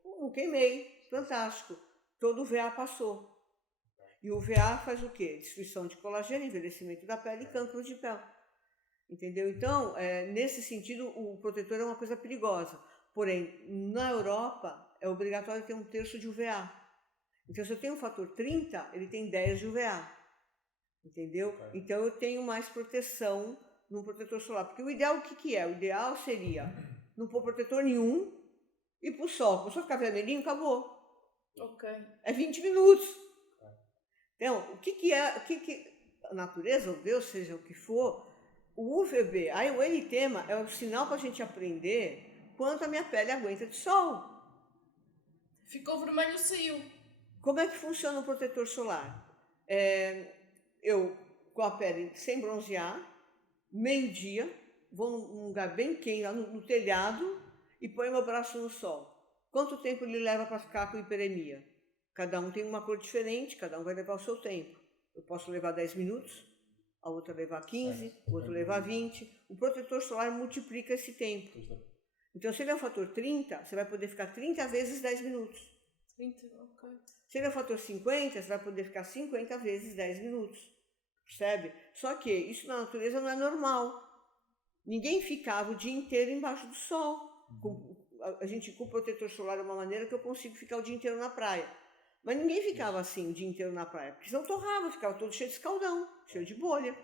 Não queimei. Fantástico. Todo o VA passou. E o VA faz o quê? Destruição de colagênio, envelhecimento da pele e câncer de pele. Entendeu? Então, nesse sentido, o protetor é uma coisa perigosa. Porém, na Europa, é obrigatório ter 1/3 de UVA. Então, se eu tenho um fator 30, ele tem 10 de UVA. Entendeu? Então, eu tenho mais proteção no protetor solar. Porque o ideal, o que é? O ideal seria não pôr protetor nenhum e pro sol. Se o sol ficar vermelhinho, acabou. Ok. É 20 minutos. Então, o que a natureza, ou Deus, seja o que for, o UVB, aí o eritema é um sinal para a gente aprender quanto a minha pele aguenta de sol. Ficou vermelho, saiu. Como é que funciona o protetor solar? Eu, com a pele sem bronzear, meio-dia, vou num lugar bem quente, lá no telhado, e ponho meu braço no sol. Quanto tempo ele leva para ficar com hiperemia? Cada um tem uma cor diferente, cada um vai levar o seu tempo. Eu posso levar 10 minutos, a outra levar 15, o outro levar 20. O protetor solar multiplica esse tempo. Então, se ele é o fator 30, você vai poder ficar 30 vezes 10 minutos. 30, ok. Se ele é o fator 50, você vai poder ficar 50 vezes 10 minutos. Percebe? Só que isso na natureza não é normal. Ninguém ficava o dia inteiro embaixo do sol. A gente, com o protetor solar, é uma maneira que eu consigo ficar o dia inteiro na praia. Mas ninguém ficava assim o dia inteiro na praia, porque senão torrava, ficava todo cheio de escaldão, cheio de bolha.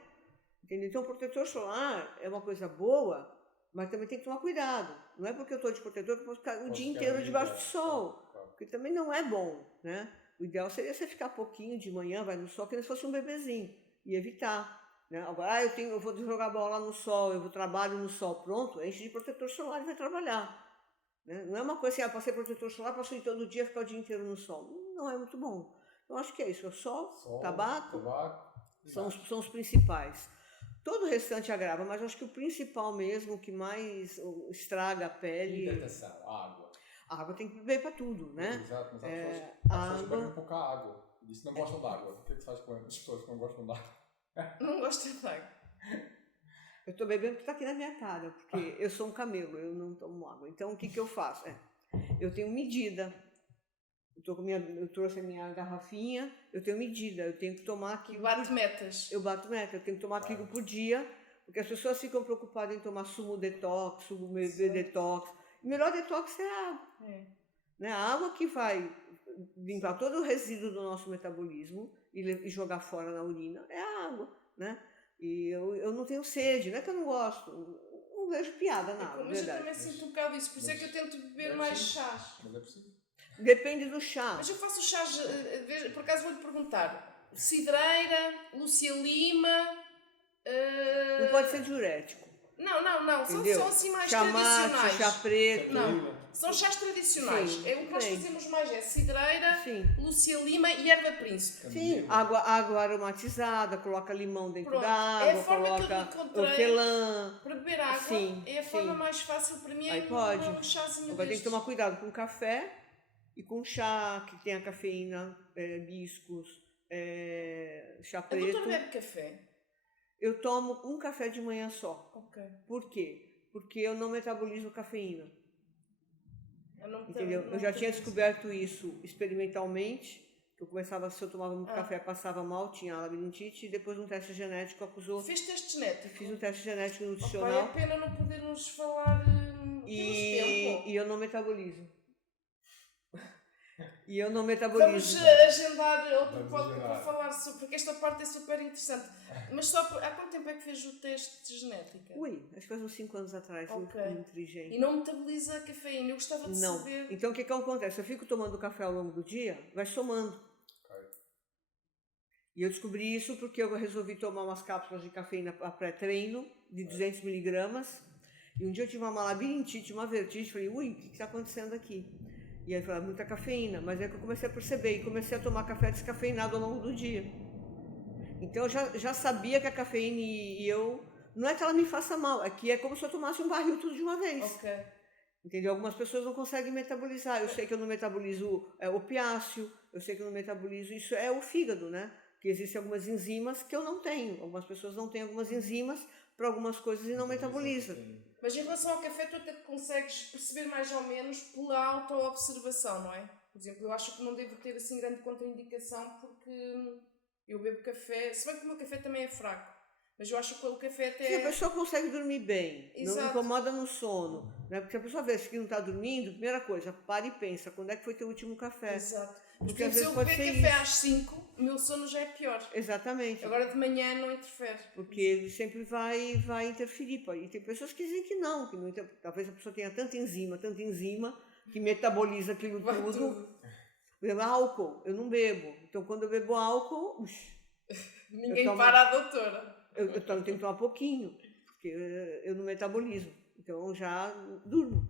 Entendeu? Então, o protetor solar é uma coisa boa, mas também tem que tomar cuidado. Não é porque eu estou de protetor que eu posso ficar o dia inteiro debaixo do sol, porque também não é bom, né? O ideal seria você ficar pouquinho de manhã, vai no sol, como se fosse um bebezinho, e evitar. Né? Agora, eu vou jogar bola no sol, eu vou trabalho no sol, pronto, enche de protetor solar e vai trabalhar. Né? Não é uma coisa assim, passei protetor solar, passo ir todo dia ficar o dia inteiro no sol. Não é muito bom. Eu acho que é isso, é o sol, tabaco são os principais. Todo o restante agrava, mas eu acho que o principal mesmo, o que mais estraga a pele... Hidratação, água. A água tem que beber para tudo, né? Exato, mas as pessoas bebem pouca água. E se não gostam de água, o que você faz com as pessoas que não gostam de água? Não gosto de água. Eu estou bebendo porque está aqui na minha cara, porque eu sou um camelo, eu não tomo água. Então, o que eu faço? Eu tenho medida. Eu trouxe a minha garrafinha, eu tenho medida, eu tenho que tomar aquilo. Bate metas. Eu bato meta, eu tenho que tomar aquilo por dia, porque as pessoas ficam preocupadas em tomar sumo detox, sumo detox. O melhor detox é a água. Né? A água que vai limpar todo o resíduo do nosso metabolismo e jogar fora na urina é a água, né? E eu não tenho sede, não é que eu não gosto, não vejo piada na água, mas verdade. eu também sinto um bocado isso, por isso é que eu tento beber mais chás. Mas é possível. Depende do chá. Mas eu faço chás, por acaso vou-lhe perguntar, cidreira, Lúcia Lima... Não pode ser diurético. Não, são assim mais chá tradicionais. Mate, chá preto. Não, são chás tradicionais. Sim, O que nós fazemos mais é cidreira, sim. Lúcia Lima e erva príncipe. Sim, água aromatizada, coloca limão dentro da água, é a forma coloca que eu encontrei hortelã. para beber água. Sim, é a forma mais fácil para mim. Aí pode. Um chazinho Agora tem que destes. tomar cuidado com café e com chá que tem a cafeína, hibiscus, chá A preto. doutora bebe café? Eu tomo um café de manhã só. Ok. Por quê? Porque eu não metabolizo cafeína. Entendeu? Eu já tinha descoberto isso experimentalmente. Se eu tomava muito café, passava mal, tinha labirintite, e depois um teste genético acusou. Fez teste genético? Fiz um teste genético É nutricional. pena não podermos falar E eu não metabolizo. Vamos agendar outro podcast para falar sobre, porque esta parte é super interessante. Mas há quanto tempo é que fez o teste de genética? Acho que faz uns 5 anos atrás, muito inteligente. E não metaboliza a cafeína, eu gostava de saber. Então o que acontece? Eu fico tomando café ao longo do dia, vai somando. E eu descobri isso porque eu resolvi tomar umas cápsulas de cafeína a pré-treino, de 200 miligramas. E um dia eu tive uma labirintite, uma vertigem, falei, o que está acontecendo aqui? E aí falei, muita cafeína, mas é que eu comecei a perceber e comecei a tomar café descafeinado ao longo do dia. Então eu já sabia que a cafeína e eu, não é que ela me faça mal, é que é como se eu tomasse um barril tudo de uma vez. Entendeu? Algumas pessoas não conseguem metabolizar, eu sei que eu não metabolizo opiáceo, eu sei que eu não metabolizo, isso é o fígado, né? Que existem algumas enzimas que eu não tenho, algumas pessoas não têm algumas enzimas para algumas coisas e não metabolizam. Mas em relação ao café, tu até consegues perceber mais ou menos pela auto-observação, não é? Por exemplo, eu acho que não devo ter assim grande contraindicação porque eu bebo café, se bem que o meu café também é fraco, mas eu acho que o café até... Sim, a pessoa consegue dormir bem, Exato. Não incomoda no sono, né? Porque se a pessoa vê que não está dormindo, primeira coisa, para e pensa, quando é que foi teu último café? Exato. Porque às se vezes eu pode beber ser café isso. às 5, o meu sono já é pior. Exatamente. Agora de manhã não interfere. Porque ele sempre vai interferir. E tem pessoas que dizem que não talvez a pessoa tenha tanta enzima, que metaboliza aquilo tudo. Por exemplo, álcool, eu não bebo. Então quando eu bebo álcool, ninguém para a doutora. Eu tenho que tomar pouquinho, porque eu não metabolizo. Então eu já durmo.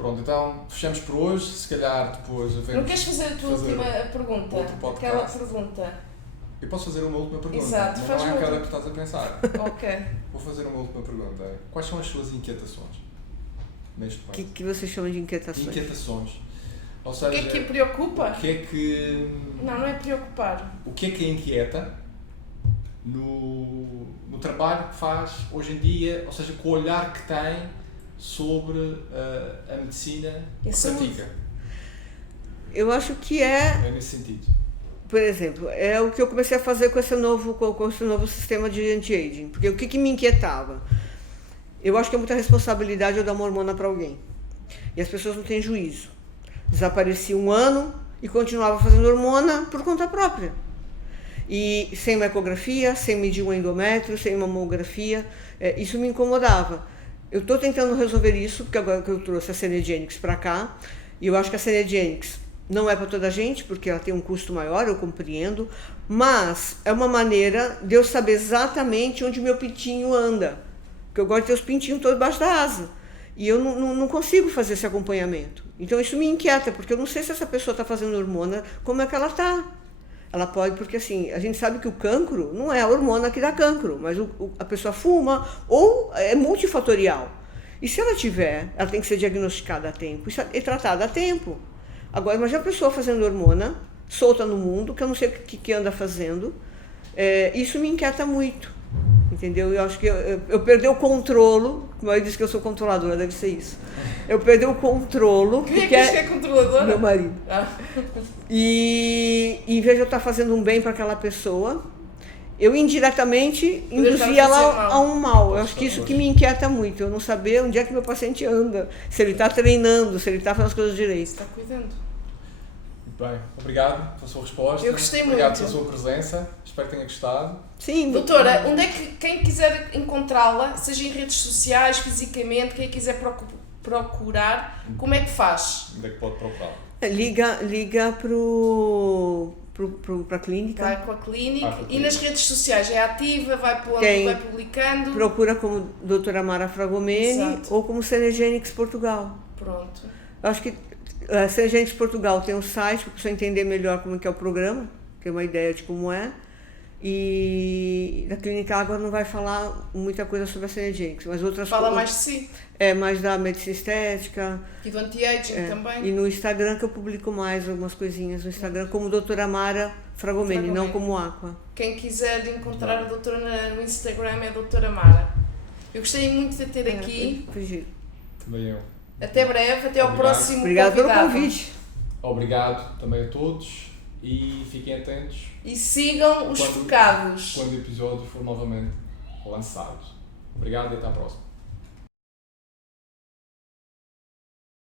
Pronto, então fechamos por hoje. Se calhar depois Não devemos queres fazer a tua última pergunta? outro podcast. Aquela pergunta. Eu posso fazer uma última pergunta, Exato, mas faz não é uma aquela que estás a pensar. Ok. Vou fazer uma última pergunta. Quais são as suas inquietações neste O momento? que você chama de inquietações? Inquietações. Ou O seja, que é que a preocupa? o que é que... Não é preocupar. O que é que a inquieta no trabalho que faz hoje em dia, ou seja, com o olhar que tem sobre a medicina E a que saúde. pratica? Eu acho que é, É nesse sentido. por exemplo, é o que eu comecei a fazer com esse novo sistema de anti-aging. Porque o que me inquietava? Eu acho que é muita responsabilidade eu dar uma hormona para alguém. E as pessoas não têm juízo. Desaparecia um ano e continuava fazendo hormona por conta própria. E sem uma ecografia, sem medir um endométrio, sem mamografia, isso me incomodava. Eu estou tentando resolver isso, porque agora que eu trouxe a Cenegenics para cá, e eu acho que a Cenegenics não é para toda a gente, porque ela tem um custo maior, eu compreendo, mas é uma maneira de eu saber exatamente onde meu pintinho anda. Porque eu gosto de ter os pintinhos todos debaixo da asa. E eu não consigo fazer esse acompanhamento. Então isso me inquieta, porque eu não sei se essa pessoa está fazendo hormona, como é que ela está. Ela pode, porque assim, a gente sabe que o cancro não é a hormona que dá cancro, mas a pessoa fuma ou é multifatorial. E se ela tiver, ela tem que ser diagnosticada a tempo e tratada a tempo. Agora, imagina a pessoa fazendo hormona, solta no mundo, que eu não sei o que anda fazendo. Isso me inquieta muito, entendeu? Eu acho que eu perdi o controle, como eu disse que eu sou controladora, deve ser isso. Eu perdi o controle. Quem é que diz que é controladora? Meu marido. Ah. E em vez de eu estar fazendo um bem para aquela pessoa, eu indiretamente estar induzi a ela fazer mal. a um mal. Eu acho que isso que me inquieta muito, eu não saber onde é que meu paciente anda, se ele está treinando, se ele está fazendo as coisas direito. Está cuidando. Muito bem, obrigado pela sua resposta. Eu gostei Obrigado muito. pela sua presença. Espero que tenha gostado. Sim. Doutora, onde é que quem quiser encontrá-la, seja em redes sociais, fisicamente, quem quiser procurar, como é que faz? Onde é que pode procurar? Liga para a clínica. Vai com a clínica Com a e clínica. nas redes sociais é ativa, vai pondo, Tem. vai publicando. Procura como doutora Mara Fragomeni Exato. ou como Cenegenics Portugal. Pronto. Eu acho que a Cenegenics Portugal tem um site para você entender melhor como é que é o programa, ter uma ideia de como é. E na Clínica Água não vai falar muita coisa sobre a Cenegenics, mas outras Fala coisas. mais de si. Mais da medicina estética. E do anti-aging também. E no Instagram que eu publico mais algumas coisinhas no Instagram, como doutora Mara Fragomeni, não como Aqua. Quem quiser encontrar a doutora no Instagram é a doutora Mara. Eu gostei muito de ter aqui. Foi giro. Também eu. Até breve, até ao Obrigado. próximo Obrigada pelo convidado. convite. Obrigado também a todos e fiquem atentos E sigam os Quando- focados. quando o episódio for novamente lançado. Obrigado e até à próxima.